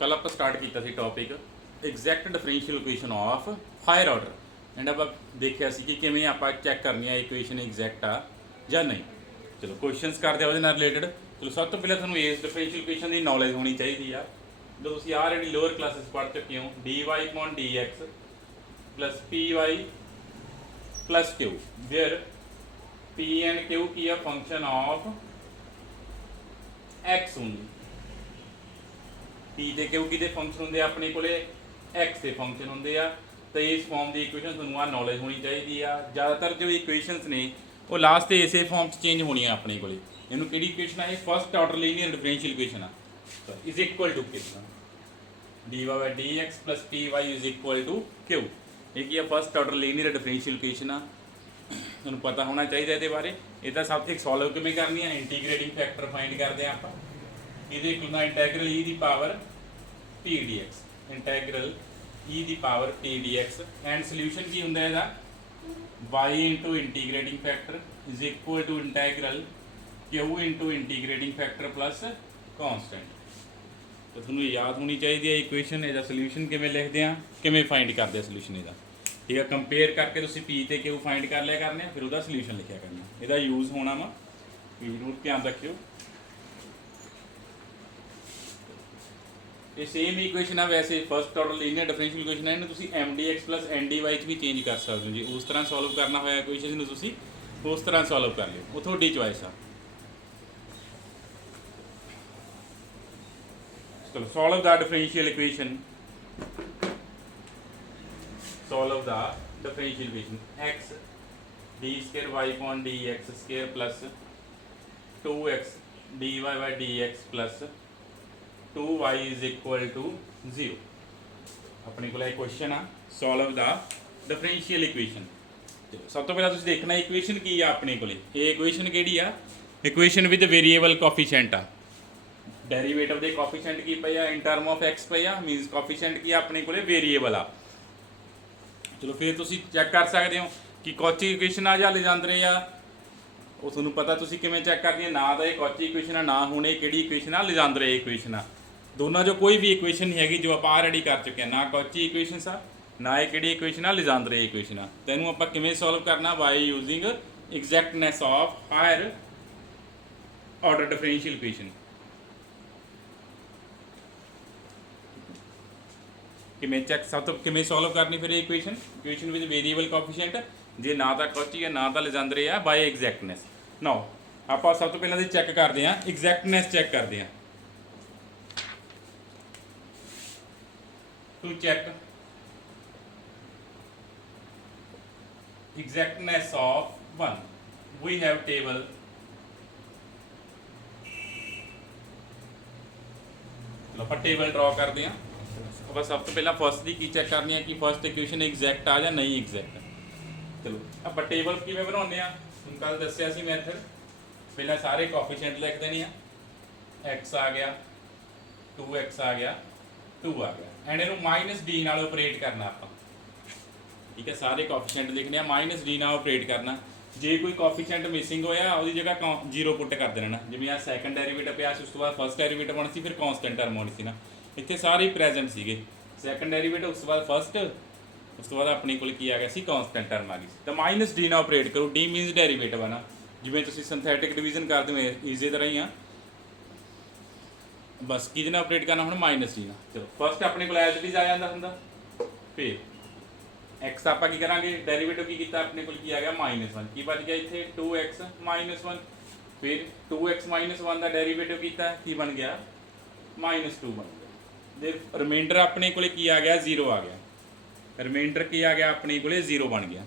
कल आप स्टार्ट किया topic exact differential equation of higher order and आप देखिया कि किमें आप चैक करनी है इक्वेशन एग्जैक्ट आ या नहीं। चलो क्वेश्चनस करते हैं वो रिलेटेड। चलो सब तो पहले थोड़ा इस डिफरेंशियल इक्वेशन की नॉलेज होनी चाहिए आ जो तुम ऑलरेडी लोअर क्लासेस पढ़ चुके हो D Y upon D X plus P Y plus Q where P and Q की है function of X only. P ते क्यू कि फंक्शन होंगे अपने को एक्स के फंक्शन होंगे आ तो इस फॉर्म की इक्वेशन थोड़ा नॉलेज होनी चाहिए आ। ज़्यादातर जो इक्वेशनस ने वो लास्ट इस फॉर्म चेंज होनी है अपने को। इनू कि इक्वेशन है first order linear differential equation आ इज इक्वल टू कितना D Y by D X plus P Y is equal to Q. ये first order linear differential equation आ तुहानूं पता होना चाहिए ये बारे। ये सब एक सॉल्व किमें करनी है इंटीग्रेटिंग फैक्टर फाइंड करते हैं आप ये इंटैग्रल ई दी power P D X integral e दी power P D X and solution की होंगे इसका Y into integrating factor is equal to integral Q into integrating factor plus constant. तो थोड़ा याद होनी चाहिए इक्वेशन इसका सोल्यूशन किमें लिखते हैं किमें फाइंड करते हैं सोल्यूशन इसका ठीक है। कंपेयर करके तुम पी ते क्यू फाइंड कर लिया करने फिर उसका सोल्यूशन लिखा करना इसका यूज़ होना वा जरूर ध्यान रखियो। ये सेम इक्वेशन है वैसे first order linear differential equation है इन्हें तुम M D X plus N D Y भी चेंज कर सकते हो जी उस तरह सॉल्व करना होया इक्वेशन तुम उस तरह सॉल्व कर लियो वो थोड़ी चॉइस आ। चलो solve the differential equation solve the differential equation X D square Y upon D X square plus 2x dy by dx plus 2y is equal to 0। अपने को क्वेश्चन आ सॉल्व द डिफरेंशियल इक्वेशन। सब तो पहला देखना equation की आ अपने को इक्वेशन केड़ी आ इक्वेशन विद वेरीएबल कोफिशिएंट आ डेरीवेटिव के कोफिशिएंट की पे इन टर्म ऑफ एक्स पे आ मीनस कोफिशिएंट की अपने को वेरीएबल आ। चलो फिर तुम चैक कर सकते हो कि कॉची इक्वेशन आ या लेजेंडरे आ वो थोड़ा पता तुम किमें चैक करनी है ना तो ये कॉची इक्वेशन आ ना हुणे कि इक्वेशन आ लेजेंडरे इक्वेशन आ दोनों जो कोई भी इक्वेशन नहीं हैगी जो आप ऑलरेडी कर चुके हैं ना कॉची इक्वेशन आ ना ये कि इक्वेशन आ लेजेंडरे इक्वेशन आ। तो इनू आप किमें सॉल्व करना by using exactness of higher order differential equation. किमें चैक सब तो किमें सॉल्व करनी फिर equation equation with variable coefficient जे ना तो कॉची है ना तो लेजेंडरे है बाय एग्जैक्टनेस। नाउ आप सब तो पहले चैक करते हैं एग्जैक्टनेस चैक करते हैं to check exactness of one we have table चलो आप टेबल ड्रॉ करते हैं। अब सब तो पहला फर्स्ट की चैक करनी है कि फर्स्ट इक्वेशन एग्जैक्ट आ या नहीं एग्जैक्ट। चलो आप टेबल किमें बनाने कल दसिया सी मैथड पहला सारे कोफिशिएंट लिख देने एक्स आ गया 2x आ गया 2 आ गया एंड इनू माइनस डी नाल ऑपरेट करना आप ठीक है। सारे कोफिशिएंट लिखने माइनस डी नाल ऑपरेट करना जे कोई कोफिशिएंट मिसिंग होया उसकी जगह 0 पुट कर देना जिवें आ सैकेंड डेरीवेटिव पे उस तो बाद फर्स्ट डेरीवेटिव आनी सी फिर कॉन्सटेंट टर्म होनी सी ना इतने सारे प्रेजेंट सीगे सैकेंड डेरीवेटिव उस तो बाद फर्स्ट उस तो बाद अपने को आ गया सी कॉन्सटेंट टर्म आ गई तो माइनस डी ना ऑपरेट करो डी मीनस डेरीवेटिव है ना जिवें तुसीं सिंथेटिक डिवीजन करते हो इसी तरह ही आ बस कि ऑपरेट करना हम माइनस डी ना। चलो फर्स्ट अपने को एज इट इज आ जाता होंगे फिर एक्स आप की करा डेरीवेटिव की किया अपने को आ गया -1 की बच गया इतने 2x -1 फिर 2x -1 का डेरीवेटिव किया की बन गया -2 बन गया फिर रिमाइंडर अपने को आ गया 0 आ गया रिमाइंडर की आ गया अपने को 0 बन गया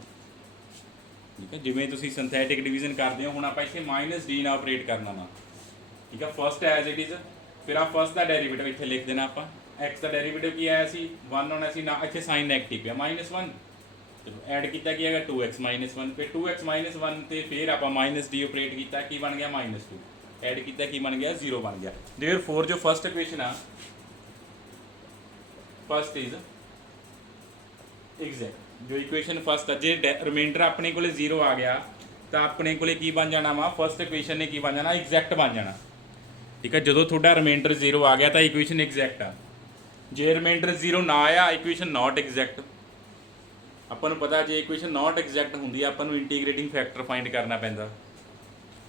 ठीक है। जिमें तुम सिंथेटिक डिवीजन करते हो हम आप इतने माइनस डी ना ऑपरेट करना वा ठीक है। फर्स्ट एज इट इज फिर आप फर्स्ट का डेरीवेटिव इतने लिख देना आप एक्स का डेरीवेटिव की आया सी 1 होना सी ना इतने साइन नैगेटिव है -1 चलो ऐड किया कि 2x -1 फिर 2x -1 तो फिर आप माइनस डी ऑपरेट किया कि बन गया -2 ऐड किया कि बन गया 0 बन गया। देयरफॉर जो फर्स्ट इक्वेशन आ फर्स्ट इज एग्जैक्ट जो इक्वेशन फर्स्ट है जे रिमाइंडर अपने को 0 आ गया तो अपने को बन जाना वा फर्स्ट इक्वेशन ने की बन जाना एग्जैक्ट बन जाना ठीक है। जो थोड़ा रिमाइंडर 0 आ गया तो इक्वेशन एग्जैक्ट आ ਜੇ ਰਿਮਾਈਂਡਰ 0 ਨਾ ਆਇਆ ਇਕੁਏਸ਼ਨ ਨਾਟ ਐਗਜ਼ੈਕਟ। ਆਪਾਂ ਨੂੰ ਪਤਾ ਜੇ ਇਕੁਏਸ਼ਨ ਨਾਟ ਐਗਜ਼ੈਕਟ ਹੁੰਦੀ ਆ ਆਪਾਂ ਨੂੰ ਇੰਟੀਗ੍ਰੇਟਿੰਗ ਫੈਕਟਰ ਫਾਈਂਡ ਕਰਨਾ ਪੈਂਦਾ।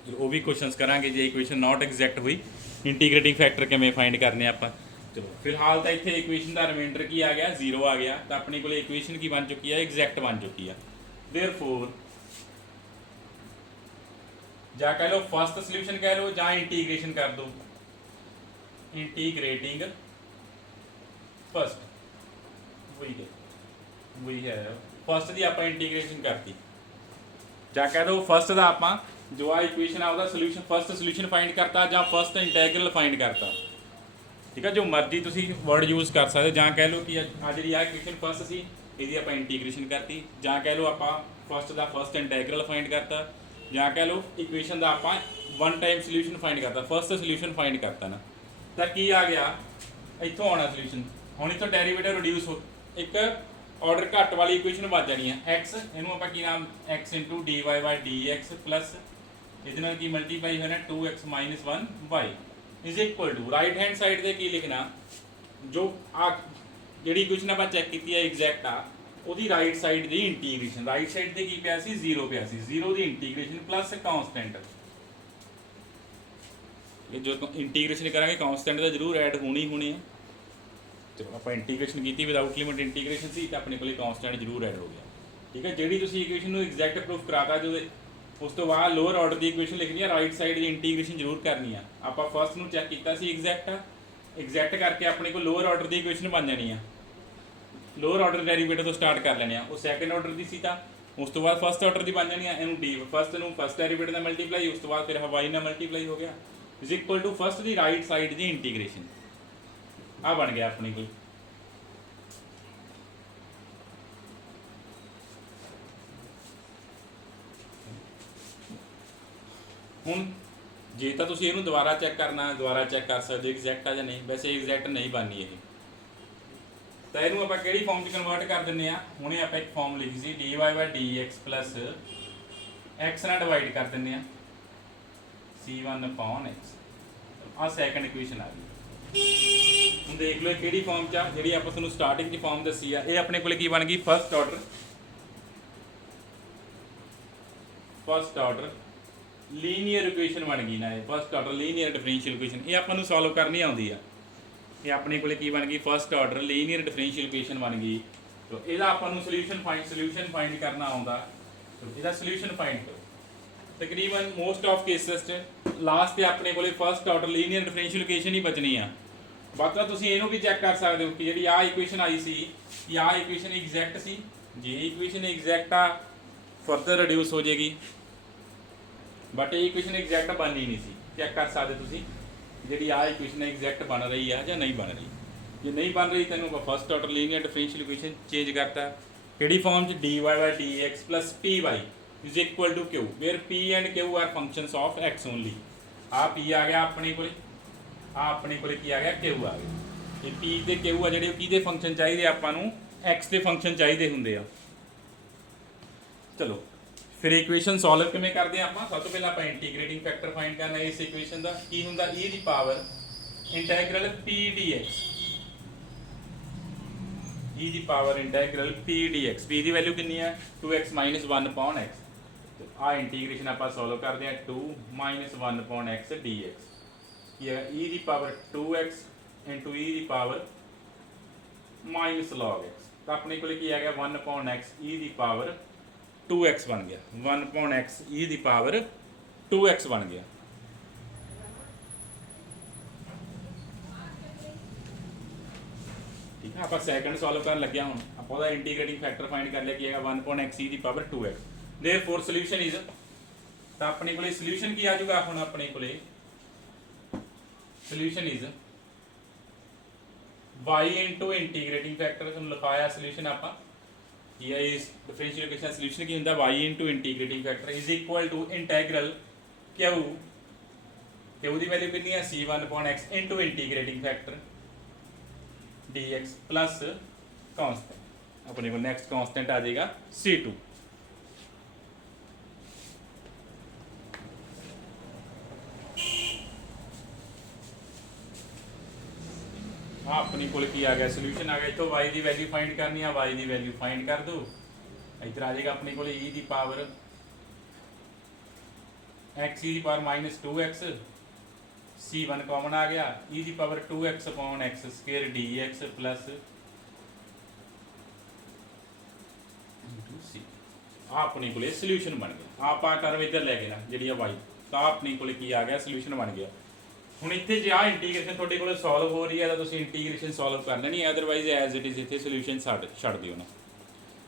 ਉਹ ਵੀ ਕੁਐਸਚਨਸ ਕਰਾਂਗੇ ਜੇ ਇਕੁਏਸ਼ਨ ਨਾਟ ਐਗਜ਼ੈਕਟ ਹੋਈ ਇੰਟੀਗ੍ਰੇਟਿੰਗ ਫੈਕਟਰ ਕਿਵੇਂ ਫਾਈਂਡ ਕਰਨੇ ਆਪਾਂ। ਚਲੋ ਫਿਲਹਾਲ ਤਾਂ ਇੱਥੇ ਇਕੁਏਸ਼ਨ ਦਾ ਰਿਮਾਈਂਡਰ ਕੀ ਆ ਗਿਆ 0 ਆ ਗਿਆ ਤਾਂ ਆਪਣੇ ਕੋਲ ਇਕੁਏਸ਼ਨ ਕੀ ਬਣ ਚੁੱਕੀ ਆ ਐਗਜ਼ੈਕਟ ਬਣ ਚੁੱਕੀ ਆ। देयरफॉर ਜਾਂ कह लो फर्स्ट सोल्यूशन कह लो ਜਾਂ इंटीग्रेशन कर दो इंटीग्रेटिंग फर्स्ट वही है फर्स्ट की आप इंटीग्रेशन करती ਜਾਂ कह दो फर्स्ट का आप जो आ इक्वेशन आ सोल्यूशन फर्स्ट सोल्यूशन फाइंड करता ਜਾਂ फर्स्ट इंटैगरल फाइंड करता। ठीक है जो मर्जी तुसी वर्ड यूज़ कर सकते ਜਾਂ कह लो कि आ जी इक्वेशन फर्स्ट सी ਇਹਦੀ ਆਪਾਂ ਇੰਟੀਗ੍ਰੇਸ਼ਨ ਕਰਤੀ ਜਾਂ ਕਹਿ ਲਓ ਆਪਾਂ ਫਸਟ ਦਾ ਫਸਟ ਇੰਟੈਗਰਲ ਫਾਈਂਡ ਕਰਤਾ ਜਾਂ ਕਹਿ ਲਓ ਇਕੁਏਸ਼ਨ ਦਾ ਆਪਾਂ ਵਨ ਟਾਈਮ ਸੋਲੂਸ਼ਨ ਫਾਈਂਡ ਕਰਤਾ ਫਸਟ ਸੋਲੂਸ਼ਨ ਫਾਈਂਡ ਕਰਤਾ ਨਾ ਤਾਂ ਕੀ ਆ ਗਿਆ ਇੱਥੋਂ ਆਉਣਾ ਸੋਲੂਸ਼ਨ। ਹੁਣ ਇੱਥੋਂ ਡੈਰੀਵੇਟਿਵ ਰਿਡਿਊਸ ਹੋ ਇੱਕ ਆਰਡਰ ਘੱਟ ਵਾਲੀ ਇਕੁਏਸ਼ਨ ਬਣ ਜਾਣੀ ਹੈ x ਇਹਨੂੰ ਆਪਾਂ ਕੀ ਨਾਮ x dy/dx ਪਲੱਸ ਇਹਦੇ ਨਾਲ ਕੀ ਮਲਟੀਪਲਾਈ ਹੋਣਾ 2x - 1y is equal to right hand side ਤੇ ਕੀ ਲਿਖਣਾ ਜੋ ਆ ਜਿਹੜੀ ਇਕੁਏਸ਼ਨ ਆਪਾਂ ਚੈੱਕ ਕੀਤੀ ਹੈ ਐਗਜ਼ੈਕਟ ਆ ਉਹਦੀ ਰਾਈਟ ਸਾਈਡ ਦੀ ਇੰਟੀਗ੍ਰੇਸ਼ਨ ਰਾਈਟ ਸਾਈਡ ਤੇ ਕੀ ਪਿਆ ਸੀ 0 ਪਿਆ ਸੀ 0 ਦੀ ਇੰਟੀਗ੍ਰੇਸ਼ਨ ਪਲੱਸ ਕਾਂਸਟੈਂਟ ਇਹ ਜੋ ਇੰਟੀਗ੍ਰੇਸ਼ਨ ਕਰਾਂਗੇ ਕਾਂਸਟੈਂਟ ਦਾ ਜ਼ਰੂਰ ਐਡ ਹੋਣੀ ਹੈ। ਚਲੋ ਆਪਾਂ ਇੰਟੀਗ੍ਰੇਸ਼ਨ ਕੀਤੀ ਵਿਦਆਊਟ ਲਿਮਿਟ ਇੰਟੀਗ੍ਰੇਸ਼ਨ ਸੀ ਤਾਂ ਆਪਣੇ ਕੋਲੇ ਕਾਂਸਟੈਂਟ ਜ਼ਰੂਰ ਐਡ ਹੋ ਗਿਆ। ਠੀਕ ਹੈ ਜਿਹੜੀ ਤੁਸੀਂ ਇਕੁਏਸ਼ਨ ਨੂੰ ਐਗਜ਼ੈਕਟ ਪ੍ਰੂਫ ਕਰਾਤਾ ਜੋ ਉਸ ਤੋਂ ਬਾਅਦ ਲੋਅਰ ਆਰਡਰ ਦੀ ਇਕੁਏਸ਼ਨ ਲਿਖਣੀ ਆ ਰਾਈਟ ਸਾਈਡ ਦੀ ਇੰਟੀਗ੍ਰੇਸ਼ਨ ਜ਼ਰੂਰ ਕਰਨੀ ਆ। ਆਪਾਂ ਫਸਟ ਨੂੰ ਚੈੱਕ ਕੀਤਾ ਸੀ ਐਗਜ਼ੈਕਟ ਕਰਕੇ ਆਪਣੇ ਕੋਲ ਲੋਅਰ ਆਰਡਰ ਦੀ ਇਕੁਏਸ਼ਨ ਬਣ ਜਾਣੀ ਆ। ਲੋਅਰ ਆਰਡਰ ਡੈਰੀਵੇਟਿਵ ਤੋਂ ਸਟਾਰਟ ਕਰ ਲੈਣੇ ਆ ਉਹ ਸੈਕੰਡ ਆਰਡਰ ਦੀ ਸੀ ਤਾਂ ਉਸ ਤੋਂ ਬਾਅਦ ਫਸਟ ਆਰਡਰ ਦੀ ਬਣ ਜਾਣੀ ਆ। ਇਹਨੂੰ ਡੀ ਫਸਟ ਨੂੰ ਫਸਟ ਡੈਰੀਵੇਟਿਵ ਨਾਲ ਮਲਟੀਪਲਾਈ ਉਸ ਤੋਂ ਬਾਅਦ ਫਿਰ y ਨਾਲ ਮਲਟੀਪਲਾਈ ਹੋ ਗਿਆ is equal to first the right side the integration ਆ ਬਣ ਗਿਆ ਆਪਣੇ ਕੋਲ। ਹੁਣ ਜੇ ਤਾਂ ਤੁਸੀਂ ਇਹਨੂੰ ਦੁਬਾਰਾ ਚੈੱਕ ਕਰਨਾ ਦੁਬਾਰਾ ਚੈੱਕ ਕਰ ਸਕਦੇ ਐਗਜ਼ੈਕਟ ਆ ਜਾਂ ਨਹੀਂ ਵੈਸੇ ਐਗਜ਼ੈਕਟ ਨਹੀਂ ਬਣਨੀ ਇਹ ਤਾਂ ਇਹਨੂੰ ਆਪਾਂ ਕਿਹੜੀ ਫਾਰਮ 'ਚ ਕਨਵਰਟ ਕਰ ਦਿੰਦੇ ਆ ਹੁਣੇ ਆਪਾਂ ਇੱਕ ਫਾਰਮ ਲਿਖੀ ਸੀ dy/dx ਪਲੱਸ x ਨਾਲ ਡਿਵਾਈਡ ਕਰ ਦਿੰਦੇ ਆ c1/x ਆ ਸੈਕੰਡ ਇਕੁਏਸ਼ਨ ਆ ਗਈ। ਹੁਣ ਦੇਖ ਲਓ ਕਿਹੜੀ ਫਾਰਮ 'ਚ ਆ ਜਿਹੜੀ ਆਪਾਂ ਤੁਹਾਨੂੰ ਸਟਾਰਟਿੰਗ ਦੀ ਫਾਰਮ ਦੱਸੀ ਆ ਇਹ ਆਪਣੇ ਕੋਲੇ ਕੀ ਬਣ ਗਈ ਫਸਟ ਆਰਡਰ ਲੀਨੀਅਰ ਇਕੁਏਸ਼ਨ ਬਣ ਗਈ ਨਾ ਇਹ first order linear differential equation ਇਹ ਆਪਾਂ ਨੂੰ ਸੋਲਵ ਕਰਨੀ ਆਉਂਦੀ ਆ। ਇਹ ਆਪਣੇ ਕੋਲੇ ਕੀ ਬਣ ਗਈ first order linear differential equation ਬਣ ਗਈ। ਤੋ ਇਹਦਾ ਆਪਾਂ ਨੂੰ ਸੋਲੂਸ਼ਨ ਫਾਈਂਡ ਕਰਨਾ ਆਉਂਦਾ ਇਹਦਾ ਸੋਲੂਸ਼ਨ ਫਾਈਂਡ ਕਰੋ। ਤਕਰੀਬਨ ਮੋਸਟ ਆਫ ਕੇਸਸ 'ਚ ਲਾਸਟ ਤੇ ਆਪਣੇ ਕੋਲੇ first order linear differential equation ਹੀ ਬਚਣੀ ਆ। ਬਾਕੀ ਤੁਸੀਂ ਇਹਨੂੰ ਵੀ ਚੈੱਕ ਕਰ ਸਕਦੇ ਹੋ ਕਿ ਜਿਹੜੀ ਆ ਇਕੁਏਸ਼ਨ ਆਈ ਸੀ ਕਿ ਆ ਇਕੁਏਸ਼ਨ ਐਗਜ਼ੈਕਟ ਸੀ ਜੇ ਇਕੁਏਸ਼ਨ ਐਗਜ਼ੈਕਟ ਆ ਫਰਦਰ ਰਿਡਿਊਸ ਹੋ ਜਾਏਗੀ ਬਟ ਇਹ ਇਕੁਏਸ਼ਨ ਐਗਜ਼ੈਕਟ ਬਣਨੀ ਨਹੀਂ ਸੀ। ਚੈੱਕ ਕਰ ਸਕਦੇ ਤੁਸੀਂ ਜਿਹੜੀ ਆ ਇਕੁਏਸ਼ਨ ਐਗਜ਼ੈਕਟ ਬਣ ਰਹੀ ਆ ਜਾਂ ਨਹੀਂ ਬਣ ਰਹੀ। ਜੇ ਨਹੀਂ ਬਣ ਰਹੀ ਤੈਨੂੰ first order linear differential equation change ਕਰਤਾ ਕਿਹੜੀ ਫਾਰਮ 'ਚ dy/dx plus py is equal to q where p and q are functions of x only। ਆ p ਆ ਗਿਆ ਆਪਣੇ ਕੋਲੇ ਆ ਆਪਣੇ ਕੋਲੇ ਕੀ ਆ ਗਿਆ q ਆ ਗਿਆ। ਇਹ p ਤੇ q ਆ ਜਿਹੜੇ ਉਹ ਕਿਹਦੇ ਫੰਕਸ਼ਨ ਚਾਹੀਦੇ ਆਪਾਂ ਨੂੰ x ਦੇ ਫੰਕਸ਼ਨ ਚਾਹੀਦੇ ਹੁੰਦੇ ਆ। ਚਲੋ ਫਿਰ ਇਕੁਏਸ਼ਨ ਸੋਲਵ ਕਿਵੇਂ ਕਰਦੇ ਆ ਆਪਾਂ ਸਭ ਤੋਂ ਪਹਿਲਾਂ ਆਪਾਂ ਇੰਟੀਗ੍ਰੇਟਿੰਗ ਫੈਕਟਰ ਫਾਈਂਡ ਕਰਨਾ ਇਸ ਇਕੁਏਸ਼ਨ ਦਾ ਕੀ ਹੁੰਦਾ e ਦੀ power integral p dx e ਦੀ power integral p dx p ਦੀ ਵੈਲਿਊ ਕਿੰਨੀ ਹੈ 2x - 1/x ਆ ਇੰਟੀਗ੍ਰੇਸ਼ਨ ਆਪਾਂ ਸੋਲਵ ਕਰਦੇ ਆ 2 - 1/x dx ਕੀ ਹੈ e ਦੀ ਪਾਵਰ 2x into e ਦੀ ਪਾਵਰ -log x ਤਾਂ ਆਪਣੇ ਕੋਲ ਕੀ ਆ ਗਿਆ 1/x e ਦੀ ਪਾਵਰ 2x ਬਣ ਗਿਆ 1/x e ਦੀ ਪਾਵਰ 2x ਬਣ ਗਿਆ। ਠੀਕ ਹੈ ਆਪਾਂ ਸੈਕੰਡ ਸੋਲਵ ਕਰਨ ਲੱਗਿਆ ਹੁਣ ਆਪਾਂ ਉਹਦਾ ਇੰਟੀਗ੍ਰੇਟਿੰਗ ਫੈਕਟਰ ਫਾਈਂਡ ਕਰ ਲਿਆ ਕੀ ਹੈਗਾ 1/x e the power 2x therefore solution is ਤਾਂ ਆਪਣੇ ਕੋਲੇ ਸੋਲੂਸ਼ਨ ਕੀ ਆ ਜਾਊਗਾ ਹੁਣ ਆਪਣੇ ਕੋਲੇ solution is y into integrating factor ਤੁਹਾਨੂੰ ਲਿਖਾਇਆ ਸੋਲੂਸ਼ਨ ਆਪਾਂ ਕੀ ਹੈ ਇਸ ਡਿਫਰੈਂਸ਼ੀਅਲ ਇਕੁਏਸ਼ਨ ਸੋਲੂਸ਼ਨ ਕੀ ਹੁੰਦਾ y into integrating factor is equal to integral q ਦੀ ਵੈਲਿਊ ਕਿੰਨੀ ਹੈ c1/x into integrating factor dx plus constant अपने को नेक्स्ट कांस्टेंट आ जाएगा c2। अपने को आ गया सोल्यूशन आ गया। इतों y की वैल्यू फाइंड करनी है, y की वैल्यू फाइंड कर दो। इधर आ जाएगा अपने को e की पावर x की पावर -2x, c1 कॉमन आ गया, e की power 2x upon x square dx plus c। अपने को सोल्यूशन बन गया। आप कर्व इधर लै गए ना जी y, तो अपने को आ गया सोल्यूशन बन गया। ਹੁਣ ਇੱਥੇ ਜੇ ਆ ਇੰਟੀਗ੍ਰੇਸ਼ਨ ਤੁਹਾਡੇ ਕੋਲ ਸੋਲਵ ਹੋ ਰਹੀ ਹੈ ਤਾਂ ਤੁਸੀਂ ਇੰਟੀਗ੍ਰੇਸ਼ਨ ਸੋਲਵ ਕਰ ਲੈਣੀ, ਅਦਰਵਾਈਜ਼ ਐਜ਼ ਇਟ ਇਜ਼ ਇੱਥੇ ਸੋਲੂਸ਼ਨ ਛੱਡ ਦਿਓ ਨਾ।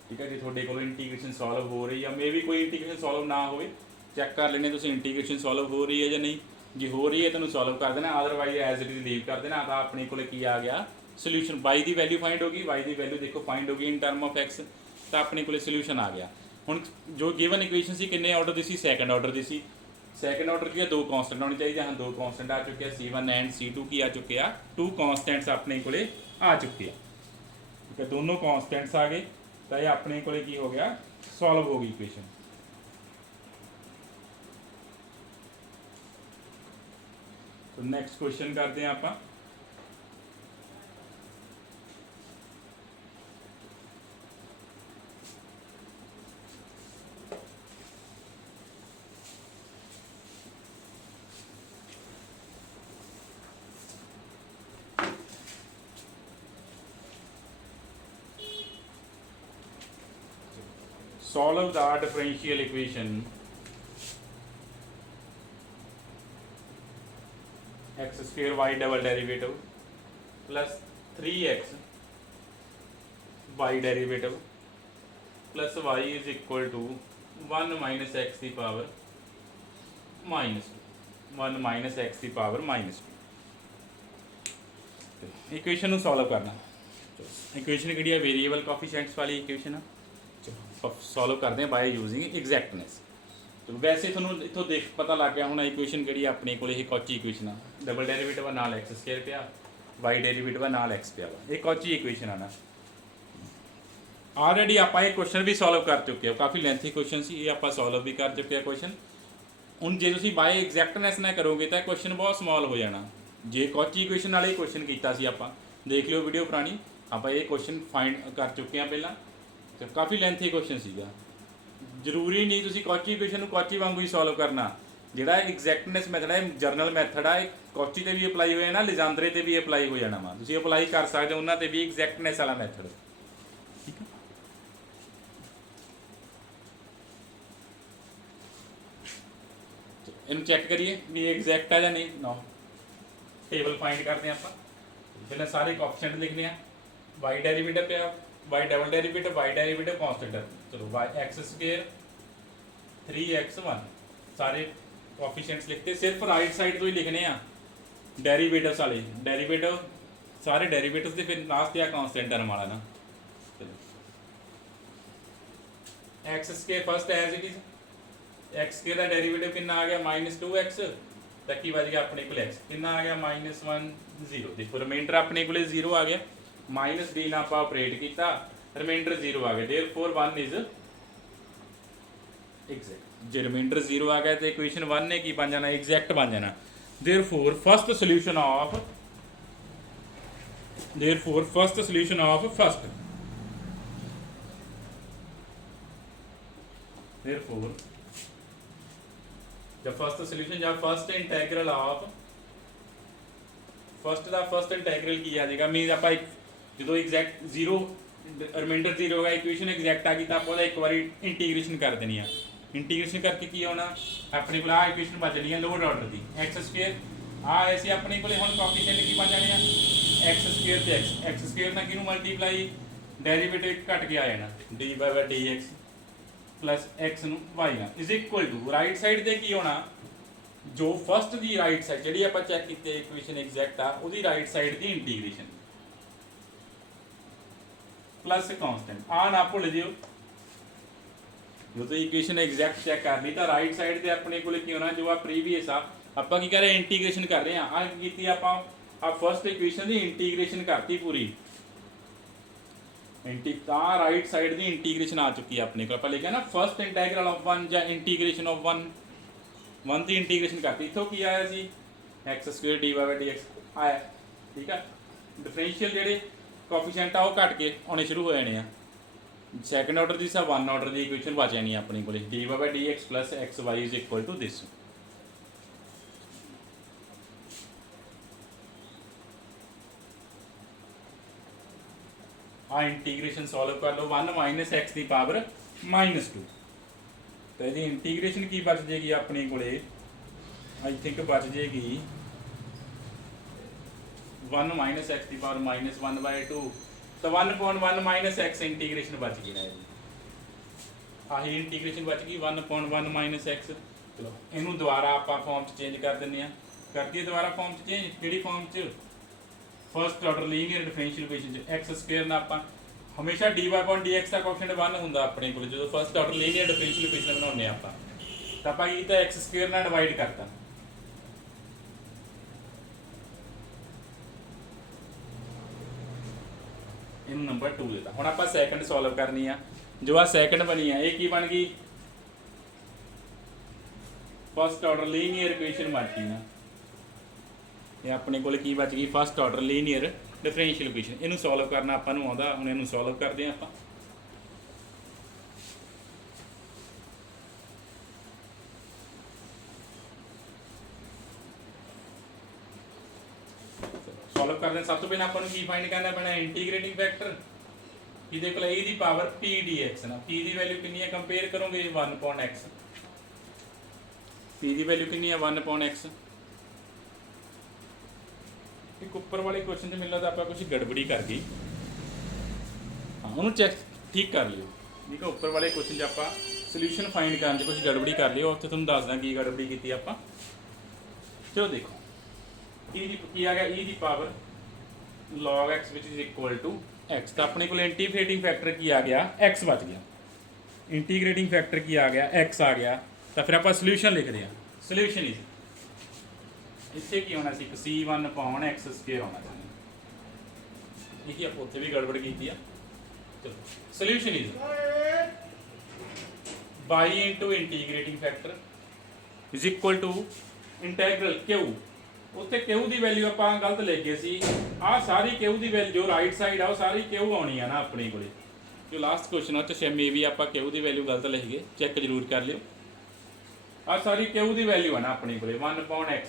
ਠੀਕ ਹੈ, ਜੇ ਤੁਹਾਡੇ ਕੋਲ ਇੰਟੀਗ੍ਰੇਸ਼ਨ ਸੋਲਵ ਹੋ ਰਹੀ ਆ, ਮੇ ਵੀ ਕੋਈ ਇੰਟੀਗ੍ਰੇਸ਼ਨ ਸੋਲਵ ਨਾ ਹੋਵੇ, ਚੈੱਕ ਕਰ ਲੈਣੇ ਤੁਸੀਂ ਇੰਟੀਗ੍ਰੇਸ਼ਨ ਸੋਲਵ ਹੋ ਰਹੀ ਹੈ ਜਾਂ ਨਹੀਂ। ਜੇ ਹੋ ਰਹੀ ਹੈ ਤੁਹਾਨੂੰ ਸੋਲਵ ਕਰ ਦੇਣਾ, otherwise as it is leave ਕਰ ਦੇਣਾ। ਤਾਂ ਆਪਣੇ ਕੋਲ ਕੀ ਆ ਗਿਆ ਸੋਲੂਸ਼ਨ, y ਦੀ ਵੈਲਿਊ ਫਾਈਂਡ ਹੋ ਗਈ, y ਦੀ ਵੈਲਿਊ ਦੇਖੋ ਫਾਈਂਡ ਹੋ ਗਈ ਇਨ ਟਰਮ ਆਫ x, ਤਾਂ ਆਪਣੇ ਕੋਲ ਸੋਲੂਸ਼ਨ ਆ ਗਿਆ। ਹੁਣ ਜੋ ਗਿਵਨ ਇਕੁਏਸ਼ਨ ਸੀ ਕਿੰਨੇ ਆਰਡਰ ਦੀ ਸੀ, ਸੈਕੰਡ ਆਰਡਰ ਦੀ ਸੀ। सैकेंड ऑर्डर की दो कॉन्स्टेंट होनी चाहिए, हाँ दो कॉन्स्टेंट आ चुके हैं, C1 एंड C2 की आ चुके हैं, टू कॉन्स्टेंट्स अपने को आ चुके हैं। ठीक है, दोनों कॉन्स्टेंट्स आ गए, तो ये अपने को की हो गया सॉल्व हो गई इक्वेशन। तो नेक्स्ट क्वेश्चन करते हैं आप। Solve the differential equation x square y double derivative plus 3x y derivative plus y is equal to 1 minus x की power minus 2, 1 minus x की power minus 2। इक्वेशन सॉल्व करना, equation कि variable coefficients वाली equation है, solve करते हैं bye using exactness. तो वैसे थोड़ा इतों देख पता लग गया होना इक्वेशन कि अपने को कॉची इक्वेशन आ, डबल डेरीवेटिव नाल एक्स स्क्वायर पिया, वाई डेरीवेटिव नाल एक्स पिया वा, ये कॉची इक्वेशन आना। ऑलरेडी आप क्वेश्चन भी सॉल्व कर चुके हो, काफ़ी लेंथी क्वेश्चन से ये आप सॉल्व भी कर चुके हैं क्वेश्चन। हूँ जो तुम बाय एग्जैक्टनेस ना करोगे तो क्वेश्चन बहुत स्मॉल हो जाना। जे कॉची इक्वेशन वाले क्वेश्चन किया आप देख लो वीडियो पुरानी, आप ये क्वेश्चन फाइंड कर चुके हैं पहला, तो काफ़ी लेंथी क्वेश्चन सीगा। जरूरी नहीं तुसी कॉची इक्वेशन कॉची वांगू ही सॉल्व करना, जिहड़ा एग्जैक्टनेस मैथड है जरनल मैथड है, कॉची ते भी अप्लाई होया ना, लिजांद्रे ते भी अप्लाई हो जाना वा, तुसी अप्लाई कर सकते हो उन्हां ते भी एग्जैक्टनेस वाला मैथड। ठीक है, इन्हूं चैक करिए भी एग्जैक्ट है या नहीं। नो टेबल फाइंड करते हैं आप, पहले सारे कोएफिशिएंट लिखने हैं, वाई डेरीवेटिव पे Y double derivative, Y derivative constant है, चलो वाई एक्स स्क्वायर 3x1 सारे कोएफिशिएंट्स लिखते, सिर्फ राइट साइड तो ही लिखने हैं डेरीवेटिव्स वाले, डेरीवेटिव सारे डेरीवेटिव्स के फिर लास्ट या कांस्टेंट टर्म वाला ना। X square first as it is, X square का डेरीवेटिव कितना आ गया -2x, तो की बच गया अपने को एक्स कितना आ गया -1 0। देखो रिमाइंडर अपने को 0 आ गया, माइनस डी ना आप ऑपरेट किया, रिमाइंडर 0 आ गया, देयरफॉर 1 इज एग्जैक्ट। जो रिमाइंडर 0 आ गया तो इक्वेशन 1 ने की बन जाना, एग्जैक्ट बन जाना। Therefore first solution of, therefore first solution of first, therefore the first solution या फर्स्ट इंटीग्रल ऑफ, फर्स्ट का फर्स्ट इंटीग्रल की आ जाएगा, मीन आप जो एग्जैक्ट 0 रिमाइंडर 0 होगा, इक्वेशन एग्जैक्ट आ गई तो आप एक बार इंटीग्रेशन कर देनी है। इंटीग्रेशन करके की होना अपने को आ इक्वेशन बन जानी है लोअर ऑर्डर की, एक्स स्क्वायर आ ऐसे अपने को हम कोएफिशिएंट की बन जाने एक्स स्क्वायर तो एक्स स्क्वायर ना किनू मल्टीप्लाई डेरीवेटिव घट के आ जाना D by D X plus X नू वाई ना is equal to right side से की होना, जो फर्स्ट की राइट साइड जी आप चैक की इक्वेशन एग्जैक्ट आ वो राइट साइड की इंटीग्रेशन प्लस कांस्टेंट आ ना भुल जियो। जो तो इक्वेशन एग्जैक्ट चैक कर ली तो राइट साइड से अपने को होना जो आ प्रीवियस आप की कर रहे हैं इंटीग्रेशन कर रहे हैं, की आप फर्स्ट इक्वेशन की इंटीग्रेशन करती पूरी, राइट साइड की इंटीग्रेशन आ चुकी है अपने को, लिखा ना फर्स्ट इंटीग्रल ऑफ 1 या इंटीग्रेशन ऑफ 1 की इंटीग्रेशन करती, इतों की आया जी X square D by D X आया। ठीक है, ਡਿਫਰੈਂਸ਼ੀਅਲ ਜਿਹੜੇ ਕੋਫੀਸ਼ੀਐਂਟ ਆ ਉਹ ਘਟ ਕੇ ਆਉਣੇ ਸ਼ੁਰੂ ਹੋ ਜਾਣੇ ਆ। ਸੈਕੰਡ ਆਰਡਰ ਦੀ ਸਾ 1 ਆਰਡਰ ਦੀ ਇਕੁਏਸ਼ਨ ਬਚ ਜਾਣੀ ਆਪਣੇ ਕੋਲੇ dy/dx + xy = this। ਆ ਇੰਟੀਗ੍ਰੇਸ਼ਨ ਸੋਲਵ ਕਰ ਲਓ 1 - x ਦੀ ਪਾਵਰ -2 ਤੇ ਇਹਦੀ ਇੰਟੀਗ੍ਰੇਸ਼ਨ ਕੀ ਬਚ ਜੇਗੀ ਆਪਣੇ ਕੋਲੇ ਆਈ ਥਿੰਕ ਬਚ ਜੇਗੀ 1 - x ਦੀ ਪਾਵਰ -1/2 ਤਾਂ 1/1 - x ਇੰਟੀਗ੍ਰੇਸ਼ਨ ਬਚ ਗਈ ਨਾ ਇਹਦੀ। ਆਹੀ ਇੰਟੀਗ੍ਰੇਸ਼ਨ ਬਚ ਗਈ 1/1 - x। ਚਲੋ ਇਹਨੂੰ ਦੁਬਾਰਾ ਆਪਾਂ ਫਾਰਮ ਚ ਚੇਂਜ ਕਰ ਦਿੰਦੇ ਆ। ਕਰਦੀ ਦੁਬਾਰਾ ਫਾਰਮ ਚ ਚੇਂਜ ਕਿਹੜੀ ਫਾਰਮ ਚ first order linear differential equation ਚ x² ਨਾਲ ਆਪਾਂ ਹਮੇਸ਼ਾ dy/dx ਦਾ ਕੋਐਫੀਸ਼ੀਐਂਟ 1 ਹੁੰਦਾ ਆਪਣੇ ਕੋਲ ਜਦੋਂ first order linear differential equation ਬਣਾਉਂਦੇ ਆਪਾਂ ਤਾਂ ਆਪਾਂ ਇਹ ਤਾਂ x² ਨਾਲ ਡਿਵਾਈਡ ਕਰਤਾ। ਇਹਨੂੰ ਨੰਬਰ 2 ਦੇਤਾ। ਹੁਣ ਆਪਾਂ ਸੈਕੰਡ ਸੋਲਵ ਕਰਨੀ ਆ। ਜੋ ਆ ਸੈਕੰਡ ਬਣੀ ਆ ਇਹ ਕੀ ਬਣ ਗਈ ਫਸਟ ਆਰਡਰ ਲੀਨੀਅਰ ਇਕੁਏਸ਼ਨ ਬਣ ਗਈ ਨਾ। ਇਹ ਆਪਣੇ ਕੋਲ ਕੀ ਬਚ ਗਈ first order linear differential equation. ਇਹਨੂੰ ਸੋਲਵ ਕਰਨਾ ਆਪਾਂ ਨੂੰ ਆਉਂਦਾ। ਹੁਣ ਇਹਨੂੰ ਸੋਲਵ ਕਰਦੇ ਆ ਆਪਾਂ। ਸੋਲਵ ਕਰਦੇ ਸਭ ਤੋਂ ਪਹਿਲਾਂ ਆਪਾਂ ਨੂੰ ਕੀ ਫਾਈਂਡ ਕਰਨਾ ਪੈਣਾ ਇੰਟੀਗ੍ਰੇਟਿੰਗ ਫੈਕਟਰ ਇਹਦੇ ਕੋਲ e ਦੀ ਪਾਵਰ p dx ਨਾ। p ਦੀ ਵੈਲਿਊ ਕਿੰਨੀ ਹੈ ਕੰਪੇਅਰ ਕਰੋਗੇ 1/x। p ਦੀ ਵੈਲਿਊ ਕਿੰਨੀ ਹੈ 1/x। ਇੱਕ ਉੱਪਰ ਵਾਲੇ ਕੁਐਸਚਨ 'ਚ ਮੈਨੂੰ ਲੱਗਦਾ ਆਪਾਂ ਕੁਝ ਗੜਬੜੀ ਕਰ ਗਈ। ਹਾਂ ਉਹਨੂੰ ਚੈੱਕ ਠੀਕ ਕਰ ਲਿਓ। ਠੀਕ ਹੈ ਉੱਪਰ ਵਾਲੇ ਕੁਐਸਚਨ 'ਚ ਆਪਾਂ ਸੋਲੂਸ਼ਨ ਫਾਈਂਡ ਕਰਨ 'ਚ ਕੁਝ ਗੜਬੜੀ ਕਰ ਲਿਓ। ਉੱਥੇ ਤੁਹਾਨੂੰ ਦੱਸਦਾ ਕੀ ਗੜਬੜੀ ਕੀਤੀ ਆਪਾਂ। ਚਲੋ ਦੇਖੋ e ਦੀ ਕੀ ਆ ਗਿਆ e the power log x which is equal to x। ਤਾਂ ਆਪਣੇ ਕੋਲ ਇੰਟੀਗ੍ਰੇਟਿੰਗ ਫੈਕਟਰ ਕੀ ਆ ਗਿਆ x ਬਚ ਗਿਆ। ਇੰਟੀਗ੍ਰੇਟਿੰਗ ਫੈਕਟਰ ਕੀ ਆ ਗਿਆ x ਆ ਗਿਆ। ਤਾਂ ਫਿਰ ਆਪਾਂ ਸੋਲੂਸ਼ਨ ਲਿਖਦੇ ਹਾਂ। ਸੋਲੂਸ਼ਨ ਇਜ਼ ਇੱਥੇ ਕੀ ਹੋਣਾ ਸੀ c1/x² ਹੋਣਾ ਸੀ। ਇਹ ਕੀ ਆਪਾਂ ਉੱਥੇ ਵੀ ਗੜਬੜ ਕੀਤੀ ਆ। ਚਲੋ solution is y into integrating factor is equal to integral q। ਉੱਥੇ q ਦੀ ਵੈਲਿਊ ਆਪਾਂ ਗਲਤ ਲਿਖ ਗਏ ਸੀ। ਆਹ ਸਾਰੀ q ਦੀ ਵੈਲਿਊ ਜੋ ਰਾਈਟ ਸਾਈਡ ਆ ਉਹ ਸਾਰੀ q ਆਉਣੀ ਆ ਨਾ ਆਪਣੇ ਕੋਲੇ। ਜੋ ਲਾਸਟ ਕੁਐਸਚਨ ਆ ਉਹ 'ਚ ਮੇ ਵੀ ਆਪਾਂ q ਦੀ ਵੈਲਿਊ ਗਲਤ ਲਿਖ ਗਏ। ਚੈੱਕ ਜ਼ਰੂਰ ਕਰ ਲਿਓ। ਆਹ ਸਾਰੀ q ਦੀ ਵੈਲਿਊ ਆ ਨਾ ਆਪਣੇ ਕੋਲੇ 1/x² 1 - x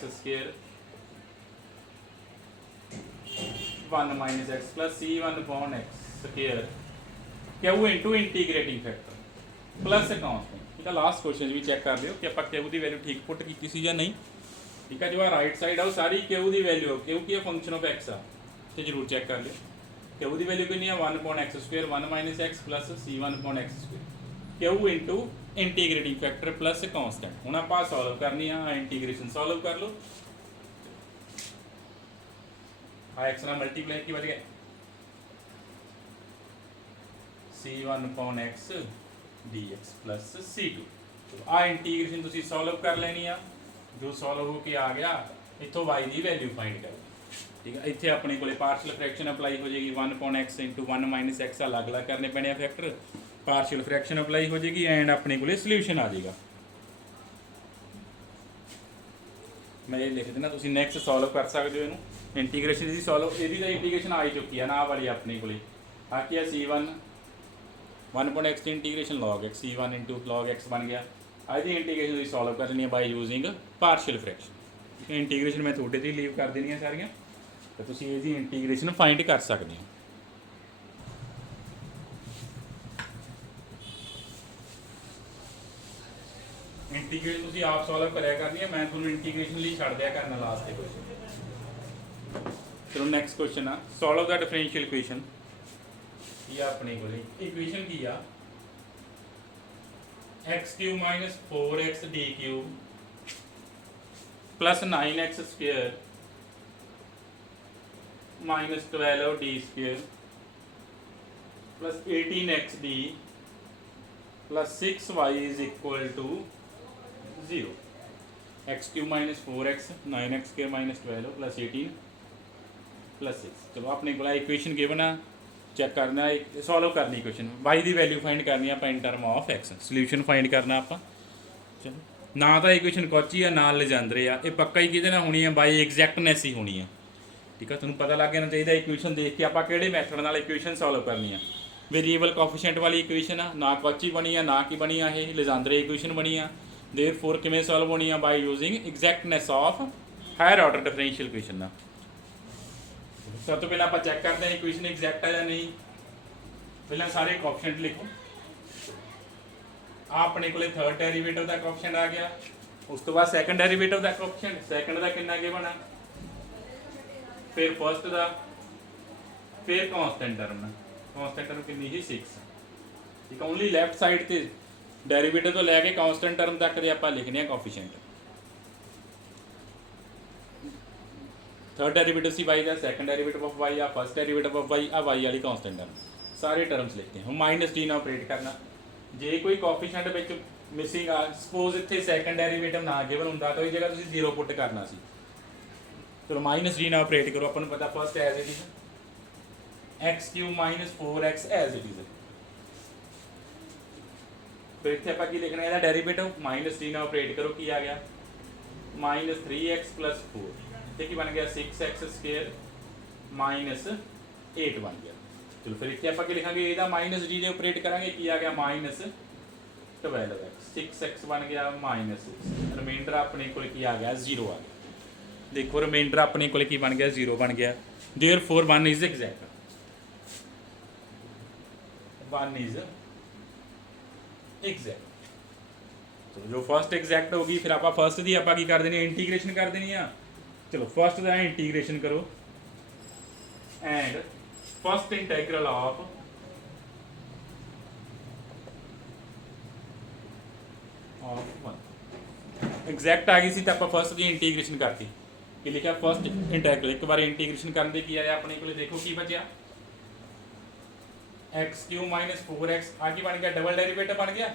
+ c1/x² q into integrating factor plus constant. ਠੀਕ ਆ ਲਾਸਟ ਕੁਐਸਚਨ ਵੀ ਚੈੱਕ ਕਰ ਲਿਓ ਕਿ ਆਪਾਂ q ਦੀ ਵੈਲਿਊ ਠੀਕ ਪੁੱਟ ਕੀਤੀ ਸੀ ਜਾਂ ਨਹੀਂ। ਠੀਕ ਹੈ ਜੋ ਆ ਰਾਈਟ ਸਾਈਡ ਆ ਉਹ ਸਾਰੀ q ਦੀ value q Ki function of x ਆ ਤੇ ਜ਼ਰੂਰ ਚੈੱਕ ਕਰ ਲਿਓ। q ਦੀ ਵੈਲਿਊ ਕਿੰਨੀ ਆ 1/x² 1 - x + c1/x² q into integrating factor plus constant. ਹੁਣ ਆਪਾਂ ਸੋਲਵ ਕਰਨੀ ਆ ਇੰਟੀਗ੍ਰੇਸ਼ਨ ਸੋਲਵ ਕਰ ਲਓ। ਆ x ਨਾਲ ਮਲਟੀਪਲਾਈ ਕੀ ਬਚ ਗਿਆ c1/x dx + c2। ਆ ਇੰਟੀਗ੍ਰੇਸ਼ਨ ਤੁਸੀਂ ਸੋਲਵ ਕਰ ਲੈਣੀ ਆ। ਜੋ ਸੋਲਵ ਹੋ ਕੇ ਆ ਗਿਆ ਇੱਥੋਂ y ਦੀ ਵੈਲਿਊ ਫਾਈਂਡ ਕਰੋ। ਠੀਕ ਹੈ ਇੱਥੇ ਆਪਣੇ ਕੋਲੇ ਪਾਰਸ਼ਲ ਫ੍ਰੈਕਸ਼ਨ ਅਪਲਾਈ ਹੋ ਜਾਏਗੀ 1/x × 1 - x ਅਲੱਗ-ਅਲੱਗ ਕਰਨੇ ਪੈਣੇ ਆ ਫੈਕਟਰ। ਪਾਰਸ਼ਲ ਫ੍ਰੈਕਸ਼ਨ ਅਪਲਾਈ ਹੋ ਜਾਏਗੀ ਐਂਡ ਆਪਣੇ ਕੋਲੇ ਸੋਲੂਸ਼ਨ ਆ ਜਾਏਗਾ। ਮੈਂ ਇਹ ਲਿਖ ਦੇਣਾ ਤੁਸੀਂ ਨੈਕਸਟ ਸੋਲਵ ਕਰ ਸਕਦੇ ਹੋ ਇਹਨੂੰ। ਇੰਟੀਗ੍ਰੇਸ਼ਨ ਦੀ ਸੋਲਵ ਇਹਦੀ ਤਾਂ ਇੰਟੀਗ੍ਰੇਸ਼ਨ ਆ ਹੀ ਚੁੱਕੀ ਆ ਨਾ ਆਹ ਵਾਲੀ ਆਪਣੇ ਕੋਲੇ। ਆ ਕੀ ਆ c1 1/x ਦੀ integration log x c1 × log x ਬਣ ਗਿਆ। ਅੱਜ ਦੀ ਇੰਟੀਗ੍ਰੇਸ਼ਨ ਤੁਸੀਂ ਸੋਲਵ ਕਰਨੀ ਹੈ ਬਾਈ ਯੂਜ਼ਿੰਗ ਪਾਰਸ਼ੀਅਲ ਫ੍ਰੈਕਸ਼ਨ। ਇੰਟੀਗ੍ਰੇਸ਼ਨ ਮੈਂ ਤੁਹਾਡੇ ਤੇ ਲੀਵ ਕਰ ਦੇਣੀਆਂ ਸਾਰੀਆਂ ਤੇ ਤੁਸੀਂ ਇਹਦੀ ਇੰਟੀਗ੍ਰੇਸ਼ਨ ਫਾਈਂਡ ਕਰ ਸਕਦੇ ਹੋ। ਇੰਟੀਗ੍ਰੇਸ਼ਨ ਤੁਸੀਂ ਆਪ ਸੋਲਵ ਕਰਿਆ ਕਰਨੀ ਹੈ। ਮੈਂ ਤੁਹਾਨੂੰ ਇੰਟੀਗ੍ਰੇਸ਼ਨ ਲਈ ਛੱਡ ਦਿਆ ਕਰਨਾ ਲਾਸਟ ਦੇ ਕੁਐਸਚਨ। ਚਲੋ ਨੈਕਸਟ ਕੁਐਸਚਨ ਆ ਸੋਲਵ ਦਾ ਡਿਫਰੈਂਸ਼ੀਅਲ ਇਕੁਏਸ਼ਨ। ਕੀ ਆ ਆਪਣੇ ਕੋਲੇ ਇਕੁਏਸ਼ਨ ਕੀ ਆ x³ - 4x d³ + 9x² - 12d² + 18xd + 6y = 0। x³ - 4x 9x² - 12 + 18 + 6। ਚਲੋ ਆਪਣੇ ਕੋਲ ਇਕੁਏਸ਼ਨ ਗਿਵਨ ਆ। ਚੈੱਕ ਕਰਨਾ ਸੋਲਵ ਕਰਨੀ ਇਕੁਏਸ਼ਨ y ਦੀ ਵੈਲਿਊ ਫਾਈਂਡ ਕਰਨੀ ਆਪਾਂ in term of x। Solution find ਕਰਨਾ ਆਪਾਂ। ਚਲੋ ਨਾ ਤਾਂ ਇਕੁਏਸ਼ਨ ਕੋਚੀ ਆ ਨਾਲ ਲੈਜੈਂਡਰੇ ਆ। ਇਹ ਪੱਕਾ ਹੀ ਕਿਹਦੇ ਨਾਲ ਹੋਣੀ ਆ ਬਾਈ ਐਗਜ਼ੈਕਟਨੈਸ ਹੀ ਹੋਣੀ ਆ। ठीक है, ਤੁਹਾਨੂੰ ਪਤਾ ਲੱਗ ਜਾਣਾ ਚਾਹੀਦਾ ਇਕੁਏਸ਼ਨ ਦੇਖ ਕੇ ਆਪਾਂ ਕਿਹੜੇ ਮੈਥਡ ਨਾਲ ਇਕੁਏਸ਼ਨ ਸੋਲਵ ਕਰਨੀ ਆ। ਵੇਰੀਏਬਲ ਕੋਫੀਸ਼ੀਐਂਟ ਵਾਲੀ ਇਕੁਏਸ਼ਨ ਆ, ਨਾ ਕੌਚੀ ਬਣੀ ਆ ਨਾ ਕੀ ਬਣੀ ਆ, ਇਹ ਲੈਜੈਂਡਰੇ ਇਕੁਏਸ਼ਨ ਬਣੀ ਆ। ਦੇਅਰਫੋਰ ਕਿਵੇਂ ਸੋਲਵ ਹੋਣੀ ਆ? By using exactness of higher order differential equation ਨਾਲ। ਸਭ ਤੋਂ ਪਹਿਲਾਂ ਆਪਾਂ ਚੈੱਕ ਕਰਦੇ ਹਾਂ ਇਕੁਏਸ਼ਨ ਐਗਜ਼ੈਕਟ ਆ ਜਾਂ ਨਹੀਂ। ਪਹਿਲਾਂ ਸਾਰੇ ਕੋਫੀਸ਼ੀਐਂਟ ਲਿਖੋ। ਆ ਆਪਣੇ ਕੋਲੇ ਥਰਡ ਡੈਰੀਵੇਟਿਵ ਦਾ ਕੋਫੀਸ਼ੀਐਂਟ ਆ ਗਿਆ, ਉਸ ਤੋਂ ਬਾਅਦ ਸੈਕੰਡ ਡੈਰੀਵੇਟਿਵ ਦਾ ਕੋਫੀਸ਼ੀਐਂਟ, ਸੈਕੰਡ ਦਾ ਕਿੰਨਾ ਗਿਵਨ ਆ, ਫਿਰ ਫਸਟ ਦਾ, ਫਿਰ ਕਾਂਸਟੈਂਟ ਟਰਮ, ਕਾਂਸਟੈਂਟ ਟਰਮ ਕਿੰਨੀ ਸੀ 6। ਠੀਕ ਹੈ, ਓਨਲੀ ਲੈਫਟ ਸਾਈਡ ਤੇ ਡੈਰੀਵੇਟਿਵ ਤੋਂ ਲੈ ਕੇ ਕਾਂਸਟੈਂਟ ਟਰਮ ਤੱਕ ਦੇ ਆਪਾਂ ਲਿਖਨੇ ਆ coefficient. Third derivative C Y का, सेकंड डेरिवेटिव ऑफ वाई, आ फर्स्ट डेरिवेटिव ऑफ वाई, आ वाई वाली कांस्टेंट टर्म, सारे टर्म्स लिखते हैं। हम माइनस डी ना ऑपरेट करना, जे कोई कोफिशिएंट विच मिसिंग आ, सपोज इत्थे सेकंड डेरिवेटिव ना गिवन हुंदा तो इस जगह तुसीं 0 पुट करना सी। चलो माइनस डी ना ऑपरेट करो, अपन पता first as it is X cube minus 4x as it is. फिर इत्थे आपां की लिखना, इहदा डेरिवेटिव माइनस डी ना ऑपरेट करो, की आ गया माइनस 3x प्लस 4, ये की बन गया 6x स्क्वायर माइनस 8 बन गया। चलो फिर इतने आप लिखा ये माइनस डी ने ऑपरेट करेंगे, की आ गया माइनस 12x, 6x बन गया माइनस 6, रिमाइंडर अपने को की आ गया 0 आ गया। देखो रिमाइंडर अपने को की बन गया 0 बन गया। Therefore 1 is exact, 1 is exact. तो जो फर्स्ट एग्जैक्ट होगी फिर आप फर्स्ट की आप की कर देनी, इंटीग्रेशन कर देनी है। चलो फर्स्ट का इंटीग्रेशन करो and first integral of exact आ गई सी, तो आप फर्स्ट की इंटीग्रेशन करती कि लिखा फर्स्ट इंटेग्रल। एक बार इंटीग्रेशन करने की आया अपने को, देखो की बचा एक्स क्यूब माइनस 4x, आगे बन गया डबल डेरिवेटिव बन गया।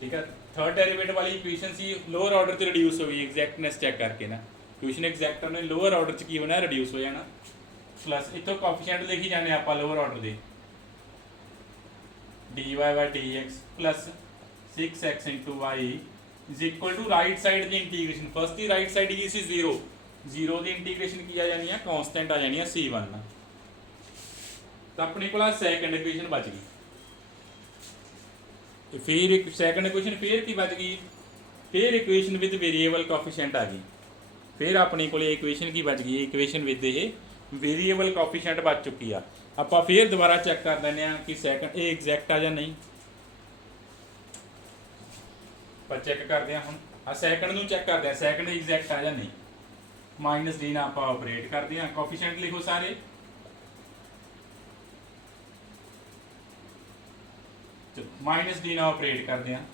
ठीक है, थर्ड डेरिवेटिव वाली इक्वेशन सी लोअर ऑर्डर से रिड्यूस हो गई, एग्जैक्टनेस चेक करके ना इक्वेशन एग्जैक्ट ने लोअर ऑर्डर च की होना रिड्यूस हो जाना। प्लस इतों कोफिशिएंट लिखी जाने आप लोअर ऑर्डर दे dy by dx plus 6x into Y is equal to right side की इंटीग्रेशन, फर्स्ट की राइट साइड की सी 0, 0 की इंटीग्रेशन की आ जानी है कांस्टेंट आ जानी है c1। तो अपने को सैकेंड इक्वेशन बच गई। फिर एक सैकेंड इक्वेशन फिर की बच गई, फिर इक्वेशन विद वेरीएबल कोफिशिएंट आ गई। फिर अपने को इक्वेशन की बच गई, इक्वेशन विद ये वेरीएबल कोफिशिएंट बच चुकी है। आप फिर दोबारा चेक कर लें कि सैकेंड ये एग्जैक्ट आ या नहीं। पर चेक करते हैं हम आ सैकेंड में चेक करते हैं सैकेंड एग्जैक्ट आ या नहीं। माइनस डी ना आप ऑपरेट करते हैं, कोफिशिएंट लिखो सारे। माइनस डी ना ऑपरेट करते हैं,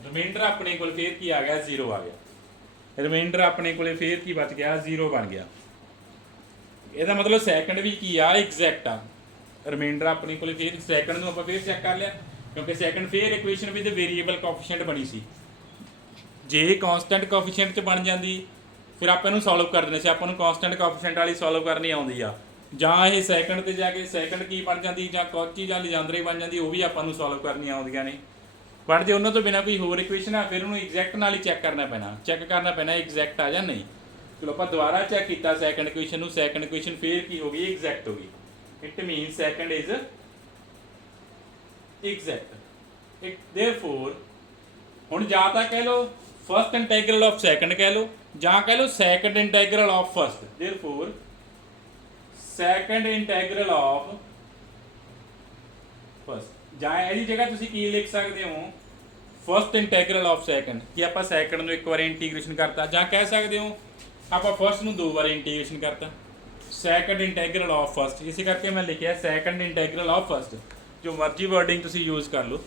रिमाइंडर अपने को फिर की आ गया 0 आ गया। रिमाइंडर अपने को फिर की बच गया 0 बन गया। ਇਹਦਾ मतलब सैकेंड भी की आ एग्जैक्ट आ। रिमाइंडर अपने को फिर सैकेंड में आप फिर चेक कर लिया, क्योंकि सैकेंड फिर इक्वेशन विद वेरीएबल कोफिशिएंट बनी सी। जे कांस्टेंट कोफिशिएंट च बन जाती फिर आप इनू सॉल्व कर देने से, आपको कांस्टेंट कोफिशिएंट वाली सॉल्व करनी आती आ, जां ये सैकेंड ते जाके सैकेंड की बन जाती, जां कॉची जां लिजांदरे बन जाती, वो भी आपको सॉल्व करनी आउंदियां ने। पर जो उन्होंने तो बिना कोई होर इक्वेशन आ फिर उन्होंने एग्जैक्ट नाल ही चेक करना पैना, चेक करना पैना एग्जैक्ट आ या नहीं। चलो आप दोबारा चेक किया सैकेंड इक्वेशन, सैकेंड इक्वेशन फिर की हो गई एग्जैक्ट हो गई। It mean second is exact. It therefore हुण जां तां कह लो फर्स्ट इंटैग्रल ऑफ सैकेंड कह लो, जां कह लो second integral of first. Therefore second integral of first, जां इहदी जगह तुसीं की लिख सकते हो फर्स्ट इंटैग्रल ऑफ सैकेंड, कि आप सैकेंड में एक बार इंटीग्रेशन करता, जां कह सकते हो आप फर्स्ट में 2 बार इंटीग्रेशन करता। सैकेंड इंटैग्रल ऑफ फर्स्ट, इसी करके मैं लिखा सैकेंड इंटैग्रल ऑफ फर्स्ट। जो मर्जी वर्डिंग तुसीं यूज़ कर लो,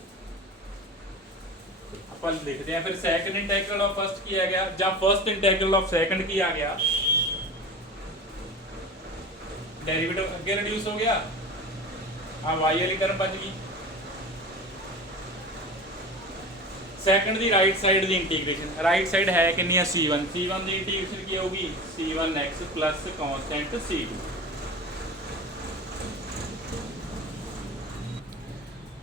आप लिखते हैं। फिर सैकेंड इंटैग्रल ऑफ फर्स्ट की आ गया, जां फर्स्ट इंटैग्रल ऑफ सैकेंड की आ गया, डेरिवेटिव अगे रिड्यूस हो गया, आ वाई वाली टर्म बच गई। सैकेंड की राइट साइड की इंटीग्रेशन, राइट साइड है कितनी है c1, c1 की इंटीग्रेशन की होगी c1x प्लस कांस्टेंट c2।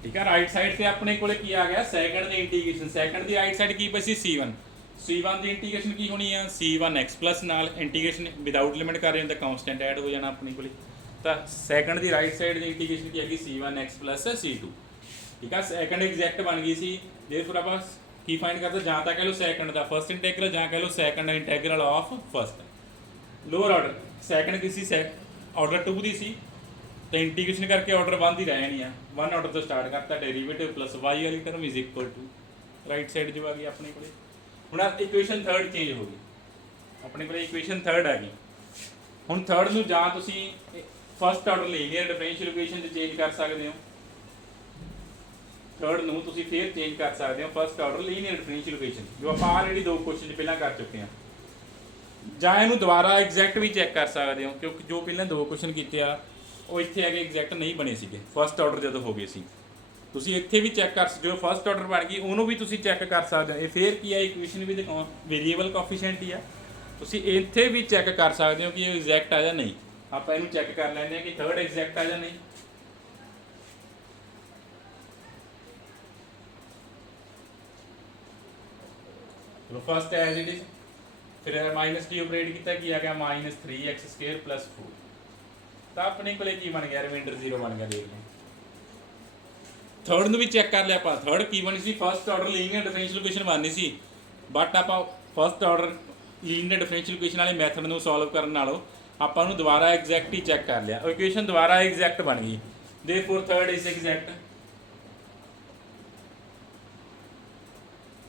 ठीक है। राइट साइड से अपने को की आ गया सैकंड की इंटीग्रेशन, सैकंड की राइट साइड की पई सी C1, C1 की इंटीग्रेशन की होनी है C1x प्लस नाल इंटीग्रेशन विदाउट लिमिट कर रहे हैं तो कांस्टेंट ऐड हो जाना अपने को। तो सैकंड की राइट साइड की इंटीग्रेशन की हैगी C1x प्लस C2, ठीक है। सैकंड एग्जैक्ट बन गई सी, देयरफॉर आप की फाइंड करते ਜਾਂ ਤਾਂ कह लो सैकंड का फर्स्ट इंटैग्रल ਜਾਂ कह लो second integral of first. Lower order second की सी ऑर्डर 2 की सी तो इंटीग्रेशन करके ऑर्डर 1 ही रह जानी है, 1 ऑर्डर तो स्टार्ट करता डेरीवेटिव प्लस वाई वाली term is equal to right side जो आ गई अपने को। ਹੁਣ ਇਕੁਏਸ਼ਨ थर्ड चेंज हो गई अपने को, इक्वेशन थर्ड आ गई। ਹੁਣ थर्ड ਨੂੰ ਜਾਂ ਤੁਸੀਂ first order linear differential equation 'ਚ ਚੇਂਜ ਕਰ ਸਕਦੇ ਹੋ, थर्ड ਨੂੰ ਤੁਸੀਂ ਫੇਰ ਚੇਂਜ ਕਰ ਸਕਦੇ ਹੋ first order linear differential equation ਜੋ ਆਪਾਂ ਆਲਰੇਡੀ ਦੋ ਕੁਐਸਚਨ ਪਹਿਲਾਂ ਕਰ ਚੁੱਕੇ ਹਾਂ, ਜਾਂ ਇਹਨੂੰ ਦੁਬਾਰਾ ਐਗਜ਼ੈਕਟ ਵੀ ਚੈੱਕ ਕਰ ਸਕਦੇ ਹੋ ਕਿਉਂਕਿ ਜੋ ਪਹਿਲਾਂ ਦੋ ਕੁਐਸਚਨ ਕੀਤੇ ਆ ਉਹ ਇੱਥੇ ਆ ਕੇ ਐਗਜ਼ੈਕਟ ਨਹੀਂ ਬਣੇ ਸੀਗੇ ਫਸਟ ਆਰਡਰ ਜਦੋਂ ਹੋ ਗਏ ਸੀ। ਤੁਸੀਂ ਇੱਥੇ ਵੀ ਚੈੱਕ ਕਰ ਜੋ ਫਸਟ ਆਰਡਰ ਬਣ ਗਈ ਉਹਨੂੰ ਵੀ ਤੁਸੀਂ ਚੈੱਕ ਕਰ ਸਕਦੇ ਹੋ। ਇਹ ਫੇਰ ਕੀ ਹੈ ਇਕੁਏਸ਼ਨ ਵੀ ਵੇਰੀਏਬਲ ਕੋਫੀਸ਼ੀਐਂਟ ਹੀ ਆ, ਤੁਸੀਂ ਇੱਥੇ ਵੀ ਚੈੱਕ ਕਰ ਸਕਦੇ ਹੋ ਕਿ ਇਹ ਐਗਜ਼ੈਕਟ ਆ ਜਾਂ ਨਹੀਂ। ਆਪਾਂ ਇਹਨੂੰ ਚੈੱਕ ਕਰ ਲੈਂਦੇ ਹਾਂ ਕਿ ਥਰਡ ਐਗਜ਼ੈਕਟ ਆ ਜਾਂ ਨਹੀਂ। ਚਲੋ ਫਸਟ ਐਜ਼ ਇਟ ਇਜ਼, ਫਿਰ ਮਾਈਨਸ ਟੀ ਆਪਰੇਟ ਕੀਤਾ ਕੀ ਆ ਗਿਆ -3x² + 4, ਤਾਂ ਆਪਣੇ ਕੋਲੇ ਕੀ ਬਣ ਗਿਆ ਰਿਮਾਈਂਡਰ 0 ਬਣ ਗਿਆ। ਦੇਖ ਲਓ थर्ड ਨੂੰ ਵੀ ਚੈੱਕ ਕਰ ਲਿਆ ਆਪਾਂ, ਥਰਡ ਕੀ ਬਣੀ ਸੀ first order linear differential equation ਬਣਨੀ ਸੀ, ਬਟ ਆਪਾਂ first order linear differential equation ਵਾਲੇ ਮੈਥਡ ਨੂੰ ਸੋਲਵ ਕਰਨ ਨਾਲੋਂ ਆਪਾਂ ਨੂੰ ਦੁਬਾਰਾ ਐਗਜ਼ੈਕਟ ਹੀ ਚੈੱਕ ਕਰ ਲਿਆ, ਉਹ ਇਕੁਏਸ਼ਨ ਦੁਬਾਰਾ ਐਗਜ਼ੈਕਟ ਬਣ ਗਈ। Therefore third is exact.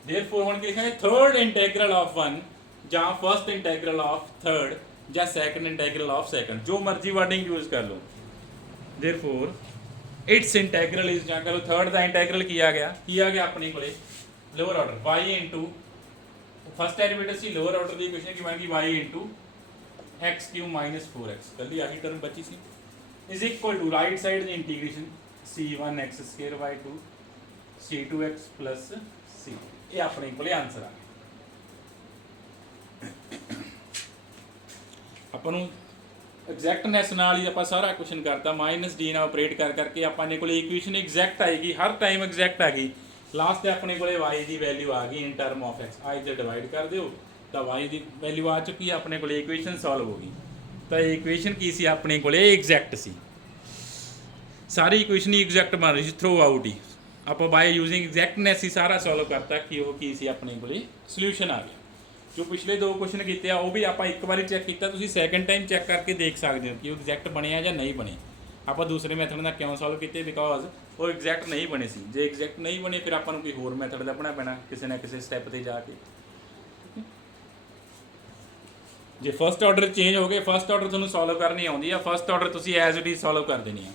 Therefore ਹੁਣ ਕੀ ਲਿਖਾਂਗੇ थर्ड इंटैग्रल ऑफ 1 ਜਾਂ फर्स्ट इंटैग्रल ऑफ थर्ड ਜਾਂ सेकंड इंटैग्रल ऑफ सेकंड, जो मर्जी वर्डिंग यूज कर लो। देयरफॉर इट्स इंटैग्रल इज ਜਾਂ कह लो थर्ड का इंटैग्रल की आ गया अपने को lower order y into first derivative सी लोअर ऑर्डर की इक्वेशन की बन गई y इंटू x³ - 4x, कल आही टर्म बची सी is equal to right side की integration c1x² by 2 c2x plus c, ये अपने को आंसर आ गया। ਆਪਾਂ ਨੂੰ ਐਗਜ਼ੈਕਟਨੈਸ ਨਾਲ ਹੀ ਆਪਾਂ ਸਾਰਾ ਕੁਐਸਚਨ ਕਰਤਾ, -d ਨਾਲ ਆਪਰੇਟ ਕਰ ਕਰਕੇ ਆਪਣੇ ਕੋਲੇ ਇਕੁਏਸ਼ਨ ਐਗਜ਼ੈਕਟ ਆਏਗੀ, ਹਰ ਟਾਈਮ ਐਗਜ਼ੈਕਟ ਆ ਗਈ। ਲਾਸਟ ਤੇ ਆਪਣੇ ਕੋਲੇ y ਦੀ ਵੈਲਿਊ ਆ ਗਈ ਇਨ ਟਰਮ ਆਫ x, i ਤੇ ਡਿਵਾਈਡ ਕਰ ਦਿਓ ਤਾਂ y ਦੀ ਵੈਲਿਊ ਆ ਚੁੱਕੀ ਹੈ, ਆਪਣੇ ਕੋਲੇ ਇਕੁਏਸ਼ਨ ਸੋਲਵ ਹੋ ਗਈ। ਤਾਂ ਇਹ ਇਕੁਏਸ਼ਨ ਕੀ ਸੀ ਆਪਣੇ ਕੋਲੇ ਐਗਜ਼ੈਕਟ ਸੀ, ਸਾਰੀ ਇਕੁਏਸ਼ਨ ਹੀ ਐਗਜ਼ੈਕਟ ਬਣ ਰਹੀ ਸੀ ਥਰੂ ਆਊਟ ਹੀ। ਆਪਾਂ ਬਾਈ ਯੂਜ਼ਿੰਗ ਐਗਜ਼ੈਕਟਨੈਸ ਹੀ ਸਾਰਾ ਸੋਲਵ ਕਰਤਾ ਕਿ ਉਹ ਕੀ ਸੀ ਆਪਣੇ ਕੋਲੇ ਸੋਲੂਸ਼ਨ ਆ ਗਿਆ। जो पिछले दो क्वेश्चन किए वो भी आप एक बार चैक किया, सैकेंड टाइम चैक करके देख सकते हो कि वो एग्जैक्ट बने या नहीं बने। आप दूसरे मैथड का क्यों सॉल्व किए, बिकॉज वो एग्जैक्ट नहीं बने सी, जो एग्जैक्ट नहीं बने फिर आपको कोई होर मैथड ਲੱਭਣਾ ਪੈਣਾ किसी ना किसी स्टैप पर जाके। जे फस्ट ऑर्डर चेंज हो गए, फस्ट ऑर्डर तुहानूं सॉल्व करनी आउंदी आ, फस्ट ऑर्डर तुसीं एज इट इज सॉल्व कर देनी है।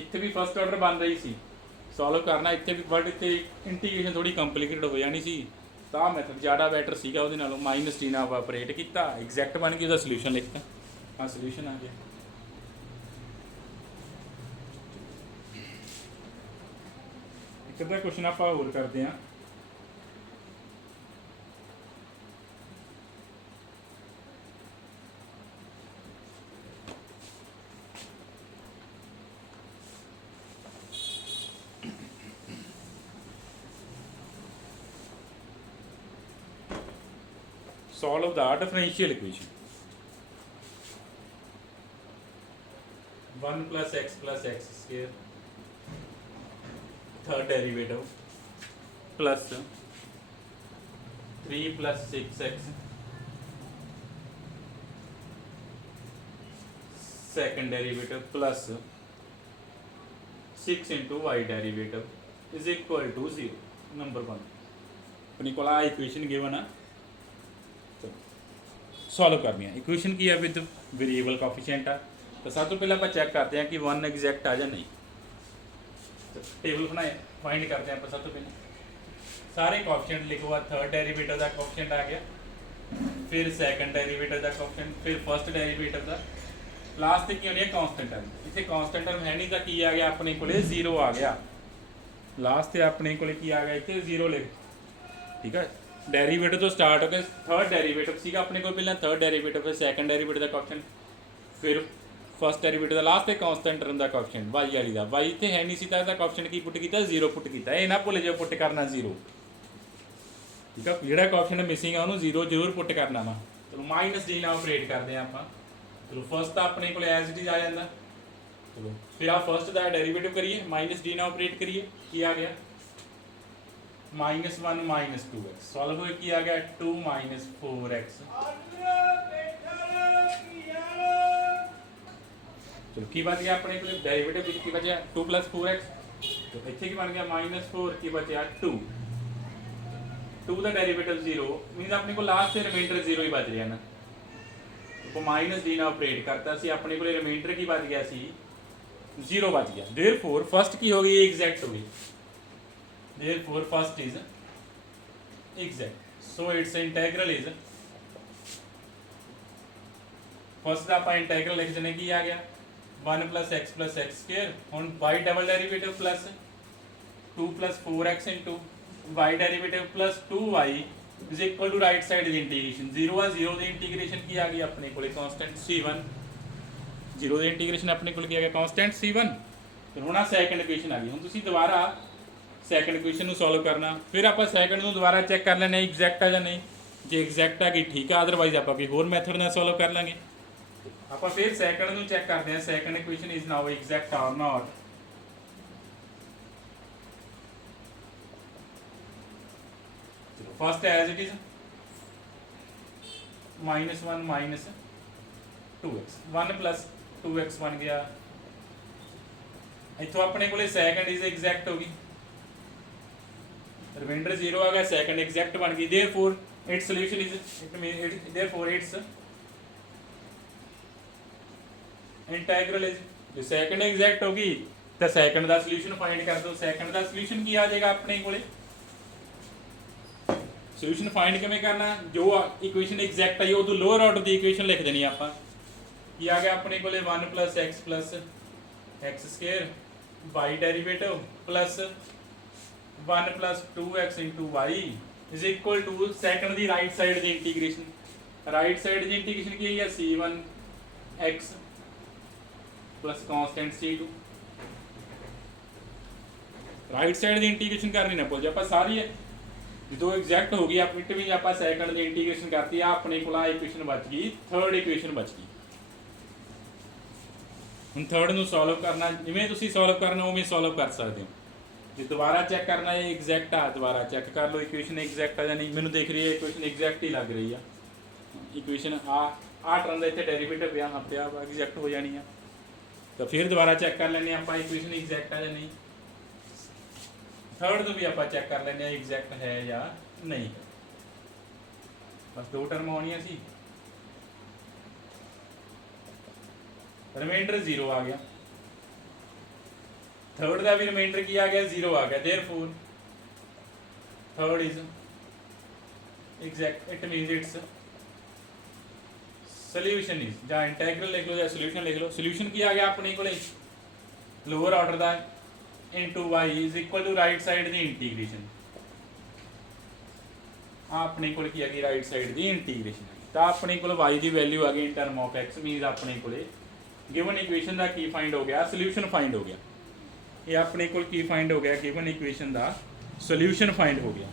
इत्थे भी फस्ट ऑर्डर बन रही सी, सॉल्व करना इत्थे भी, बट इत्थे इंटीग्रेशन थोड़ी कंप्लीकेटेड हो जानी सी, ਤਾਂ ਮੈਥਡ ਜ਼ਿਆਦਾ ਬੈਟਰ ਸੀਗਾ ਉਹਦੇ ਨਾਲੋਂ। -d ਨਾਲ ਆਪਾਂ ਆਪਰੇਟ ਕੀਤਾ, ਐਗਜ਼ੈਕਟ ਬਣ ਗਈ, ਉਹਦਾ ਸੋਲੂਸ਼ਨ ਲਿਖਤਾ, ਆਹ ਸੋਲੂਸ਼ਨ ਆ ਗਿਆ। ਇੱਕ ਅੱਧਾ ਕੁਐਸਚਨ ਆਪਾਂ ਹੋਰ ਕਰਦੇ ਹਾਂ। Solve the differential equation 1 + x + x², third derivative plus 3 + 6x, second derivative plus 6 × y derivative is equal to 0। Number 1 अपनी को इक्वेशन गिवन है, सॉल्व करनी है। इक्वेशन की है विद वेरिएबल कोफिशिएंट है, तो सब तो पहले आप चैक करते हैं कि 1 एग्जैक्ट आ या नहीं। तो टेबल बनाए फाइंड करते हैं आप सब तो पहले सारे कोफिशिएंट लिखो, थर्ड डेरिवेटिव का कोफिशिएंट आ गया, फिर सैकंड डेरिवेटिव का कोफिशिएंट, फिर फस्ट डेरिवेटिव का, लास्ट की होनी है कांस्टेंट टर्म। इतने कांस्टेंट टर्म है नहीं तो की आ गया अपने को 0 आ गया, लास्ट से अपने को की आ गया इतने 0 लिख, ठीक है। डेरीवेटिव तो स्टार्ट हो गया, थर्ड डेरीवेटिव सीगा अपने को, पहले थर्ड डेरीवेटिव, फिर सैकंड डेरीवेटिव का क्वेश्चन, फिर फस्ट डेरीवेटिव का लास्ट ते कांस्टेंट टर्म का कोएफिशिएंट y वाली का y इत्थे है नहीं सी तां इहदा कोएफिशिएंट की पुट कीता 0 पुट कीता ये ना भुल जाओ पुट करना 0 ठीक है जिहड़ा कोएफिशिएंट मिसिंग है उन्होंने 0 जरूर पुट करना वा चलो माइनस डी नाल ऑपरेट करते हैं आप चलो फस्ट तो अपने को एज इट इज आ जाता चलो फिर आप फस्ट का डेरीवेटिव करिए माइनस डी नाल ऑपरेट करिए की आ गया -1 -2x सॉल्व हो की आ गया 2 -4x चलो की बच गया अपने को डेरिवेटिव की बचा 2 + 4x तो इत्थे की बन गया -4 की बचा 2 का डेरिवेटिव 0 मीन अपने को लास्ट से रिमाइंडर 0 ही बच गया ना तो माइनस डी ना ऑपरेट करता सी अपने को रिमाइंडर की बच गया सी 0 बच गया देयरफॉर फर्स्ट की हो गई एग्जैक्ट हो गई therefore first is exact so it's integral is first का आप इंटीग्रल लिख देने की आ गया 1 + x + x² ਹੁਣ y double derivative plus 2 + 4x into y derivative plus 2y is equal to right side दी इंटीग्रेशन 0 आ 0 दी इंटीग्रेशन की आ गई अपने कोले कांस्टेंट c1 0 दी इंटीग्रेशन अपने कोल की आ गया कांस्टेंट c1 फिर हुण आ सैकंड इक्वेशन आ गई हुण तुसीं दोबारा सैकंड इक्वेशन ਨੂੰ सॉल्व करना फिर ਆਪਾਂ सैकंड ਨੂੰ ਦੁਬਾਰਾ ਚੈੱਕ ਕਰ ਲੈਣੇ ਐਗਜ਼ੈਕਟ ਆ ਜਾਂ ਨਹੀਂ ਜੇ ਐਗਜ਼ੈਕਟ ਆ ਗਈ ਠੀਕ ਆ ਅਦਰਵਾਈਜ਼ ਆਪਾਂ ਕੋਈ ਹੋਰ ਮੈਥਡ ਨਾਲ ਸੋਲਵ ਕਰ ਲਾਂਗੇ ਆਪਾਂ ਫਿਰ ਸੈਕੰਡ ਨੂੰ ਚੈੱਕ ਕਰਦੇ ਹਾਂ second equation is now exact ਔਰ ਨਾਟ ਚਲੋ first as it is -1 -2x 1 + 2x ਬਣ ਗਿਆ ਇੱਥੋਂ ਆਪਣੇ ਕੋਲੇ ਸੈਕੰਡ ਇਜ਼ ਐਗਜ਼ੈਕਟ ਹੋ ਗਈ रिमाइंडर 0 आ गया सेकंड एग्जैक्ट बन गई therefore it's solution is it mean therefore it's integral is जो सेकंड एग्जैक्ट होगी तो सेकंड का सॉल्यूशन फाइंड कर दो सेकंड का सॉल्यूशन की आ जाएगा अपने कोले सॉल्यूशन फाइंड किवें करना जो इक्वेशन एग्जैक्ट आई उदों लोअर ऑर्डर की इक्वेशन लिख देनी आपां की आ गया अपने कोले 1 + x + x² y derivative plus 1 + 2x into y is equal to second दी राइट साइड दी इंटीग्रेशन की है c1 x plus constant c2 right side दी इंटीग्रेशन करनी ना भुल जा आप सारी जो एग्जैक्ट हो गई आप इट भी आप सेकंड दी इंटीग्रेशन करती है अपने को इक्वेशन बच गई थर्ड इक्वेशन बच गई हुण थर्ड नूं सॉल्व करना जिवें तुसीं सॉल्व करना उवें सॉल्व कर सकते हो जो दोबारा चेक करना है एग्जैक्ट आ दोबारा चेक कर लो इक्वेशन एग्जैक्ट आ या नहीं मैंने देख रही है इक्वेशन एग्जैक्ट ही लग रही है इक्वेशन आ टर्म का इतने डेरिवेटिव यहाँ पे एग्जैक्ट हो जानी है तो फिर दोबारा चेक कर लें आप इक्वेशन एग्जैक्ट आ या नहीं थर्ड तो भी आप चेक कर लें एग्जैक्ट है या नहीं बस 2 टर्म आनी सी रिमाइंडर 0 आ गया थर्ड का भी रिमाइंडर की आ गया 0 आ गया therefore third is exact it means it's solution is या इंटीग्रल लिख लो या सॉल्यूशन लिख लो सॉल्यूशन की आ गया अपने को लोअर ऑर्डर का into y is equal to right side दी इंटीग्रेशन अपने को की आ गई राइट साइड दी इंटीग्रेशन तो अपने को y की वैल्यू आ गई in term of x means अपने को गिवन इक्वेशन का की फाइंड हो गया सॉल्यूशन फाइंड हो गया ये अपने को की फाइंड हो गया गिवन इक्वेशन का सॉल्यूशन फाइंड हो गया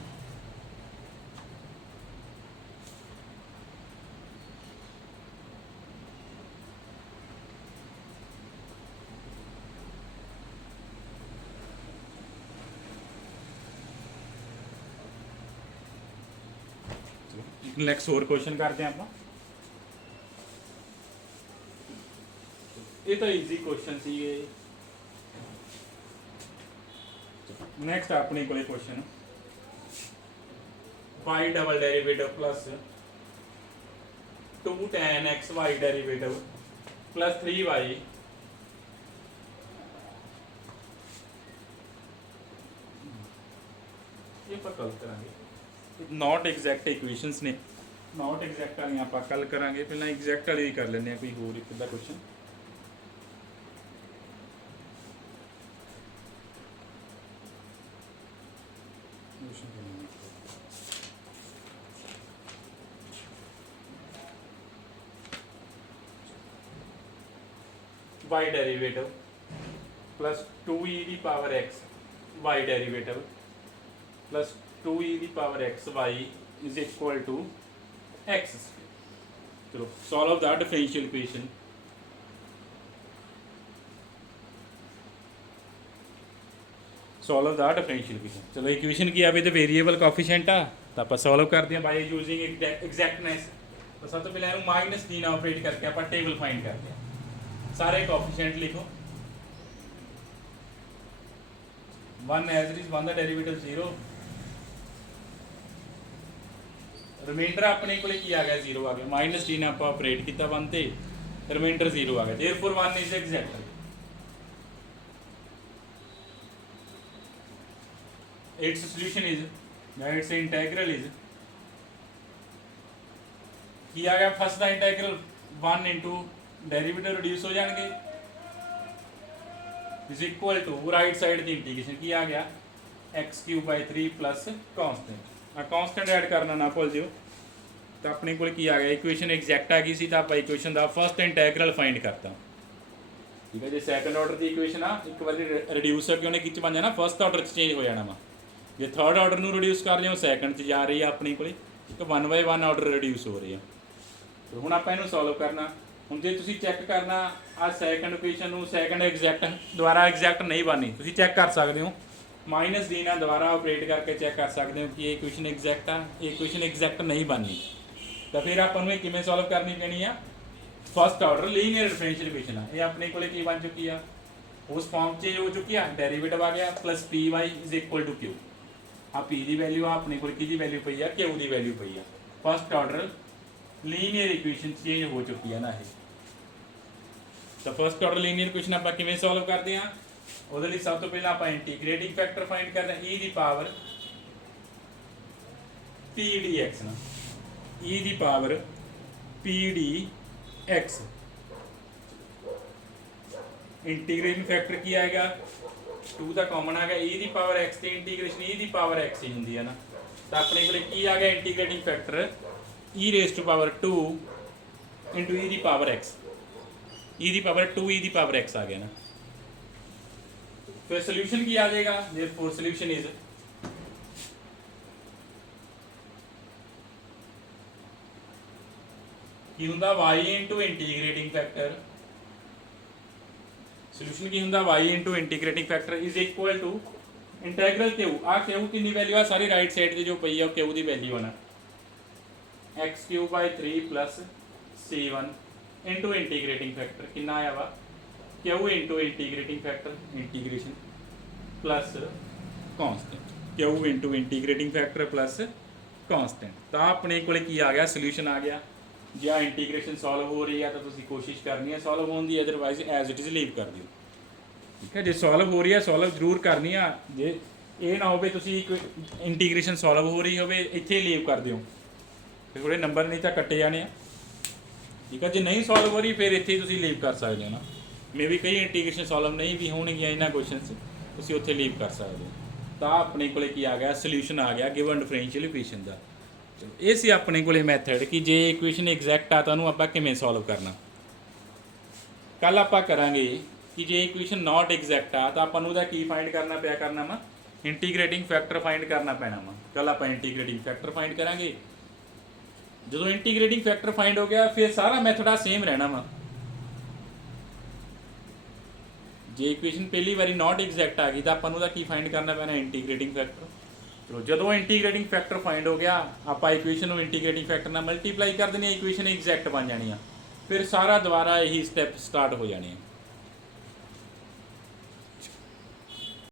नेक्स्ट और क्वेश्चन करते हैं आप ये तो इजी क्वेश्चन सी नेक्स्ट अपने को question y double derivative plus 2 tan x y derivative plus 3y ये पर कल करांगे नॉट एग्जैक्ट इक्वेशंस ने नॉट एग्जैक्ट वाली आप कल करांगे पहला एग्जैक्ट वाली कर लेने कोई होर एक अद्धा question Y derivative plus 2e की power x Y derivative plus 2e की power x Y is equal to x। चलो solve the differential equation. Solve the differential equation. चलो इक्वेशन की आवे तो वेरीएबल कोफिशिएंट आ तो आप सॉल्व करते हैं बाय यूजिंग एग्जैक्टनेस। तो सब तो पहले माइनस डी ना ऑपरेट करके आप टेबल फाइंड करते हैं। सारे कोफिशिएंट लिखो, 1 as it is 1 the derivative 0, remainder अपने को की आ गया 0 आ गया, माइनस डी ने आप ऑपरेट किया 1 ते रिमाइंडर 0 आ गया, therefore 1 is exact. Its solution is its integral is की आ गया first the integral 1 into derivative reduce हो जाएंगे is equal to right side की इंटीग्रेशन की आ गया x³/3 प्लस कॉन्स्टेंट। आ कॉन्स्टेंट ऐड करना ना भूल जियो। तो अपने को की आ गया इक्वेशन एग्जैक्ट आ गई सी तो आप इक्वेशन का फर्स्ट इंटीग्रल फाइंड करता। ठीक है, जो सैकेंड ऑर्डर की इक्वेशन आ एक बार रिड्यूस करके उन्हें किच बन जाना फर्स्ट ऑर्डर चेंज हो जाना वा। जो थर्ड ऑर्डर में रिड्यूस कर रहे हो सैकेंड च जा रही है अपने को, तो 1 बाय 1 ऑर्डर रिड्यूस हो रही है। तो हम आप सॉल्व करना। हम जो तुम चैक करना आ सैकेंड इक्वेशन सैकेंड एग्जैक्ट दोबारा एग्जैक्ट नहीं बननी, तुम चैक कर सकते हो माइनस डी ना दोबारा ऑपरेट करके चैक कर सकते हो कि ये इक्वेशन एग्जैक्ट आ, ये इक्वेशन एग्जैक्ट नहीं बननी। तो फिर आपको किमें सॉल्व करनी पैनी है, first order linear differential equation है ये अपने को बन चुकी है, उस फॉर्म चेंज हो चुकी है, डेरिवेटिव आ गया plus P Y is equal to Q. आ पी की वैल्यू आ अपने को वैल्यू पई है, क्यू की वैल्यू पई है। First order linear equation change हो चुकी है ना ये। तो फर्स्ट ऑर्डर लीनियर इक्वेशन आप किमें सॉल्व करते हैं, वो सब तो पहले आप इंटीग्रेटिंग फैक्टर फाइंड करते हैं e की पावर पी डी एक्स ना, e की power P D X. Integrating factor की आएगा 2 का कॉमन आ गया, e की पावर x की इंटीग्रेशन e की पावर x ही होंगी है ना। तो अपने को की आ गया integrating factor e raise to power 2 into e की पावर x, e की पावर 2 e की पावर x आ गया ना। फिर सोल्यूशन की आ जाएगा, देयरफॉर सोल्यूशन इज की हुंदा y into integrating factor. Solution की हुंदा y into integrating factor is equal to integral Q. आ क्यू की वैल्यू आ सारी राइट साइड से जो पई है क्यू की वैल्यू है ना x³/3 plus c1 into integrating factor कितना आया वा Q into integrating factor integration plus constant, Q into integrating factor plus constant. तो अपने को आ गया सोल्यूशन आ गया। जो इंटीग्रेशन सॉल्व हो रही है तो तुम कोशिश करनी है सॉल्व होने की, otherwise as it is leave कर दियो। ठीक है, जो सॉल्व हो रही है सॉल्व जरूर करनी है, जे ये ना हो इंटीग्रेशन सॉल्व हो रही हो इत्थे लीव कर दियो, फिर थोड़े नंबर नहीं तो कट्टे जाने। ठीक है, जो नहीं सॉल्व हो रही फिर इत्थे तुसीं लीव कर सकते हो ना। मे भी कई इंटीग्रेशन सॉल्व नहीं भी होणगियां इन्हां क्वेश्चन से, तुसीं उत्थे लीव कर सकते हो। तो अपने को आ गया सोल्यूशन आ गया गिवन डिफरेंशियल इक्वेशन का। चलो ये सी अपने को मैथड कि जे इक्वेशन एग्जैक्ट आ तो उन्होंने आपां किवें सॉल्व करना। कल आपां करांगे कि जे इक्वेशन नॉट एग्जैक्ट आ तो आपां नूं उहदा की फाइंड करना पिया करना वा, इंटीग्रेटिंग फैक्टर फाइंड करना पैना वा। कल आपां इंटीग्रेटिंग फैक्टर फाइंड करांगे। जो इंटीग्रेटिंग फैक्टर फाइंड हो गया फिर सारा मैथड आ सेम रहना वा। जे इक्वेशन पहली बारी नॉट एग्जैक्ट आ गई तो आपां नूं उहदा की फाइंड करना पैना इंटीग्रेटिंग फैक्टर। चलो जो इंटीग्रेटिंग फैक्टर फाइंड हो गया आप इक्वेशन इंटीग्रेटिंग फैक्टर नाल मल्टीप्लाई कर देनी, इक्वेशन एग्जैक्ट बन जानी है। फिर सारा दोबारा यही स्टैप स्टार्ट हो जाने।